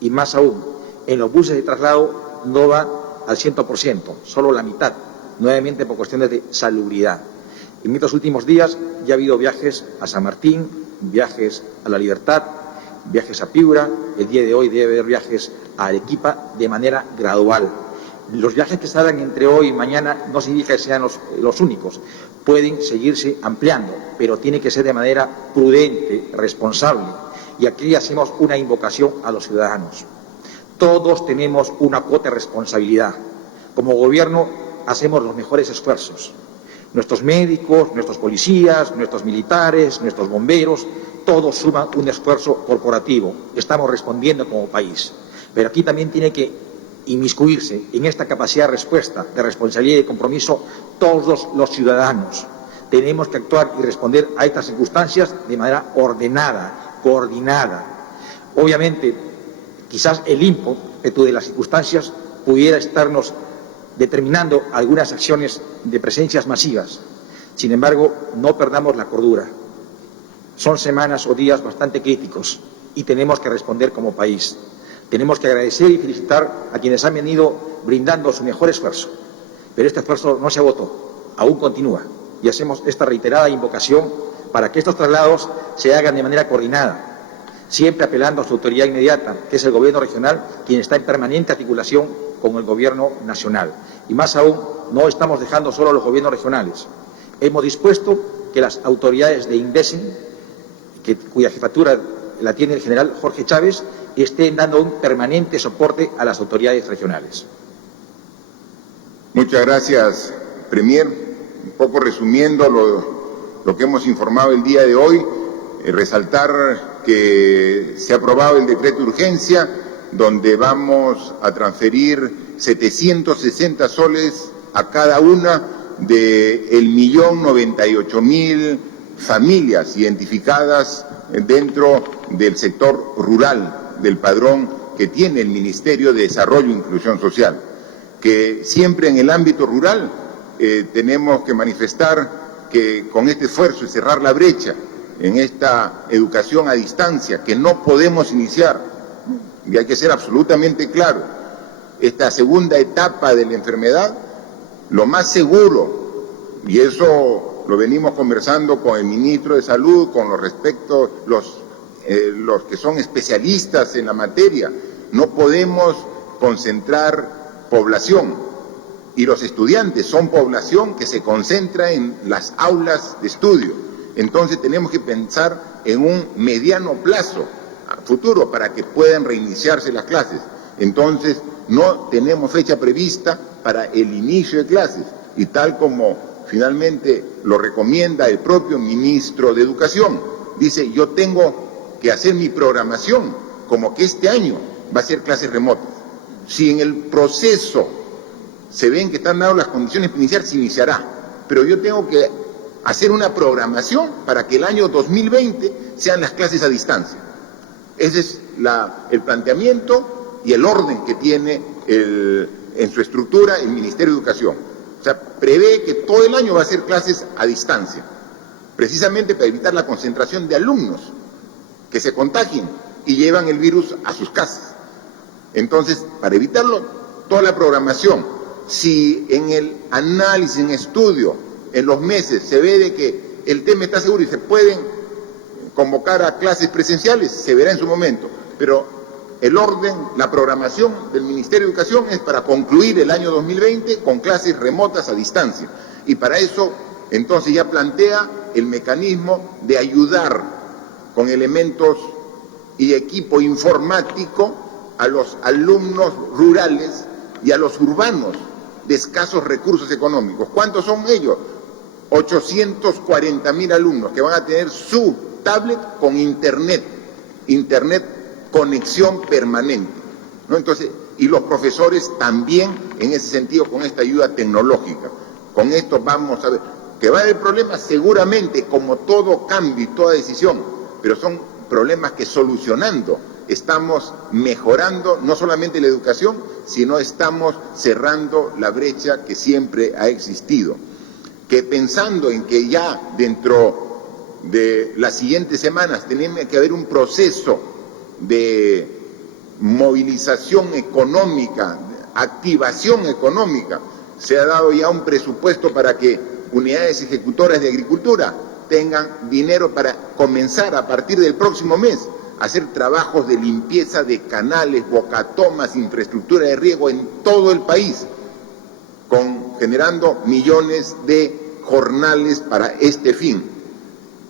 Y más aún, en los buses de traslado no va al 100%, solo la mitad, nuevamente por cuestiones de salubridad. En estos últimos días ya ha habido viajes a San Martín, viajes a La Libertad, viajes a Piura, el día de hoy debe haber viajes a Arequipa de manera gradual. Los viajes que salgan entre hoy y mañana no significa que sean los únicos, pueden seguirse ampliando, pero tiene que ser de manera prudente, responsable. Y aquí hacemos una invocación a los ciudadanos. Todos tenemos una cuota de responsabilidad. Como gobierno hacemos los mejores esfuerzos. Nuestros médicos, nuestros policías, nuestros militares, nuestros bomberos, todos suman un esfuerzo corporativo. Estamos respondiendo como país. Pero aquí también tiene que inmiscuirse en esta capacidad de respuesta, de responsabilidad y de compromiso todos los ciudadanos. Tenemos que actuar y responder a estas circunstancias de manera ordenada, coordinada. Obviamente, quizás el ímpetu de las circunstancias pudiera estarnos determinando algunas acciones de presencias masivas. Sin embargo, no perdamos la cordura. Son semanas o días bastante críticos y tenemos que responder como país. Tenemos que agradecer y felicitar a quienes han venido brindando su mejor esfuerzo. Pero este esfuerzo no se agotó, aún continúa. Y hacemos esta reiterada invocación para que estos traslados se hagan de manera coordinada, siempre apelando a su autoridad inmediata, que es el gobierno regional, quien está en permanente articulación con el gobierno nacional. Y más aún, no estamos dejando solo a los gobiernos regionales. Hemos dispuesto que las autoridades de INDECEN, cuya jefatura la tiene el general Jorge Chávez, estén dando un permanente soporte a las autoridades regionales. Muchas gracias, Premier. Un poco resumiendo lo que hemos informado el día de hoy, resaltar que se ha aprobado el decreto de urgencia, donde vamos a transferir 760 soles a cada una de 1.098.000 familias identificadas dentro del sector rural del padrón que tiene el Ministerio de Desarrollo e Inclusión Social, que siempre en el ámbito rural tenemos que manifestar que con este esfuerzo de cerrar la brecha en esta educación a distancia que no podemos iniciar, y hay que ser absolutamente claro, esta segunda etapa de la enfermedad, lo más seguro, y eso lo venimos conversando con el ministro de Salud, con los que son especialistas en la materia, no podemos concentrar población, y los estudiantes son población que se concentra en las aulas de estudio. Entonces tenemos que pensar en un mediano plazo futuro para que puedan reiniciarse las clases. Entonces no tenemos fecha prevista para el inicio de clases, y tal como finalmente lo recomienda el propio ministro de Educación, dice: yo tengo que hacer mi programación como que este año va a ser clases remotas. Si en el proceso se ven que están dadas las condiciones para iniciar, se iniciará, pero yo tengo que hacer una programación para que el año 2020 sean las clases a distancia. Ese es el planteamiento y el orden que tiene en su estructura el Ministerio de Educación. O sea, prevé que todo el año va a ser clases a distancia, precisamente para evitar la concentración de alumnos que se contagien y llevan el virus a sus casas. Entonces, para evitarlo, toda la programación, si en el análisis, en estudio, en los meses se ve de que el tema está seguro y se pueden convocar a clases presenciales, se verá en su momento, pero el orden, la programación del Ministerio de Educación es para concluir el año 2020 con clases remotas a distancia. Y para eso, entonces, ya plantea el mecanismo de ayudar con elementos y equipo informático a los alumnos rurales y a los urbanos de escasos recursos económicos. ¿Cuántos son ellos? 840.000 alumnos que van a tener su tablet con internet conexión permanente, ¿no? Entonces, y los profesores también en ese sentido con esta ayuda tecnológica. Con esto vamos a ver, que va a haber problemas seguramente como todo cambio y toda decisión, pero son problemas que solucionando estamos mejorando no solamente la educación, sino estamos cerrando la brecha que siempre ha existido. Que pensando en que ya dentro de las siguientes semanas tenemos que haber un proceso de movilización económica, activación económica, se ha dado ya un presupuesto para que unidades ejecutoras de agricultura tengan dinero para comenzar a partir del próximo mes a hacer trabajos de limpieza de canales, bocatomas, infraestructura de riego en todo el país, generando millones de jornales para este fin.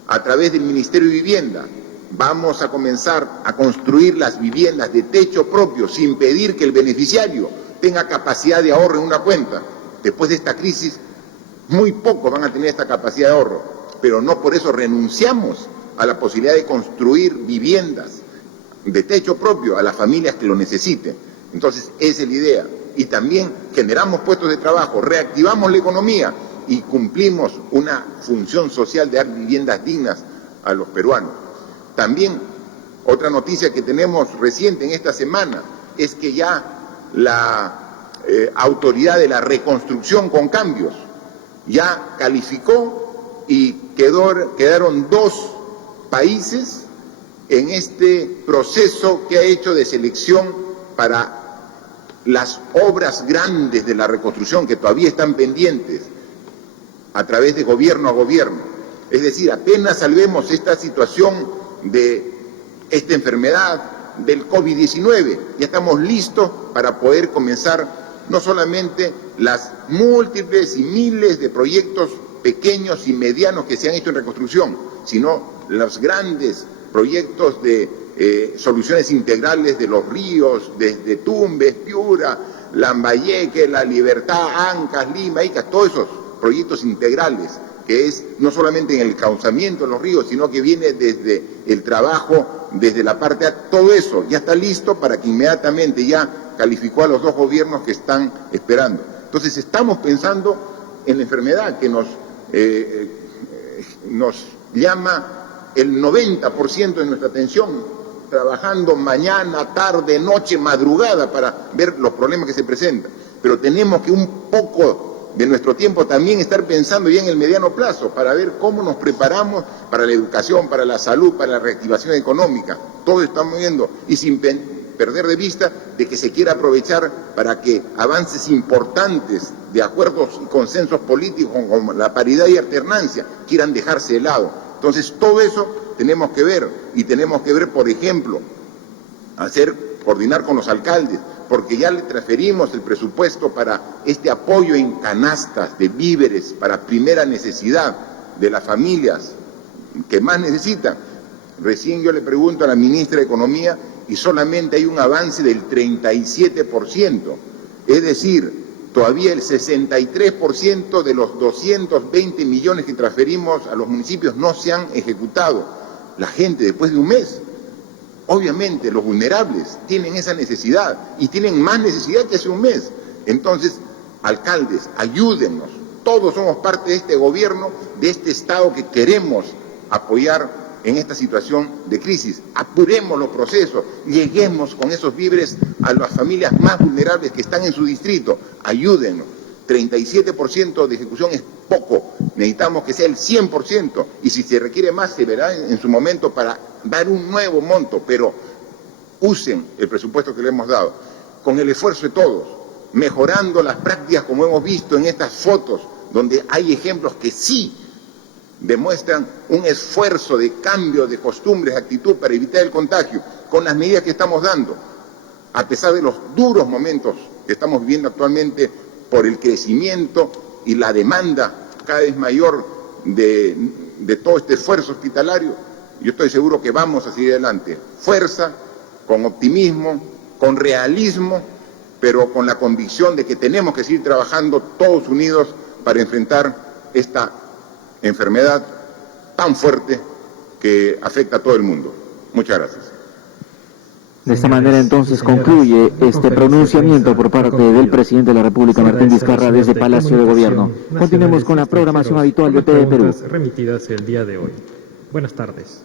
A través del Ministerio de Vivienda vamos a comenzar a construir las viviendas de techo propio sin pedir que el beneficiario tenga capacidad de ahorro en una cuenta. Después de esta crisis, muy pocos van a tener esta capacidad de ahorro, pero no por eso renunciamos a la posibilidad de construir viviendas de techo propio a las familias que lo necesiten. Entonces, esa es la idea. Y también generamos puestos de trabajo, reactivamos la economía y cumplimos una función social de dar viviendas dignas a los peruanos. También, otra noticia que tenemos reciente en esta semana es que ya la autoridad de la reconstrucción con cambios ya calificó y quedaron 2 países en este proceso que ha hecho de selección para las obras grandes de la reconstrucción que todavía están pendientes a través de gobierno a gobierno. Es decir, apenas salvemos esta situación de esta enfermedad del COVID-19, ya estamos listos para poder comenzar no solamente las múltiples y miles de proyectos pequeños y medianos que se han hecho en reconstrucción, sino los grandes proyectos de soluciones integrales de los ríos, desde Tumbes, Piura, Lambayeque, La Libertad, Ancas, Lima, Ica, todos esos proyectos integrales, que es no solamente en el cauzamiento de los ríos, sino que viene desde el trabajo, desde la parte, todo eso ya está listo para que inmediatamente ya calificó a los 2 gobiernos que están esperando. Entonces estamos pensando en la enfermedad que nos llama el 90% de nuestra atención, trabajando mañana, tarde, noche, madrugada para ver los problemas que se presentan. Pero tenemos que un poco de nuestro tiempo también estar pensando ya en el mediano plazo para ver cómo nos preparamos para la educación, para la salud, para la reactivación económica. Todo estamos viendo y sin perder de vista de que se quiera aprovechar para que avances importantes de acuerdos y consensos políticos como la paridad y alternancia quieran dejarse de lado. Entonces todo eso tenemos que ver y tenemos que ver, por ejemplo, coordinar con los alcaldes, porque ya le transferimos el presupuesto para este apoyo en canastas de víveres para primera necesidad de las familias que más necesitan. Recién yo le pregunto a la ministra de Economía y solamente hay un avance del 37%, es decir, todavía el 63% de los 220 millones que transferimos a los municipios no se han ejecutado. La gente después de un mes, obviamente los vulnerables tienen esa necesidad y tienen más necesidad que hace un mes. Entonces, alcaldes, ayúdennos. Todos somos parte de este gobierno, de este Estado que queremos apoyar en esta situación de crisis. Apuremos los procesos, lleguemos con esos víveres a las familias más vulnerables que están en su distrito. Ayúdennos. 37% de ejecución es poco, necesitamos que sea el 100% y si se requiere más se verá en su momento para dar un nuevo monto, pero usen el presupuesto que le hemos dado con el esfuerzo de todos, mejorando las prácticas como hemos visto en estas fotos, donde hay ejemplos que sí demuestran un esfuerzo de cambio de costumbres, de actitud para evitar el contagio, con las medidas que estamos dando, a pesar de los duros momentos que estamos viviendo actualmente por el crecimiento y la demanda cada vez mayor de todo este esfuerzo hospitalario, yo estoy seguro que vamos a seguir adelante. Fuerza, con optimismo, con realismo, pero con la convicción de que tenemos que seguir trabajando todos unidos para enfrentar esta enfermedad tan fuerte que afecta a todo el mundo. Muchas gracias. De esta manera entonces concluye este pronunciamiento por parte del presidente de la República, Martín Vizcarra, desde Palacio de Gobierno. Continuemos con la programación habitual de TV Perú. Remitidas el día de hoy. Buenas tardes.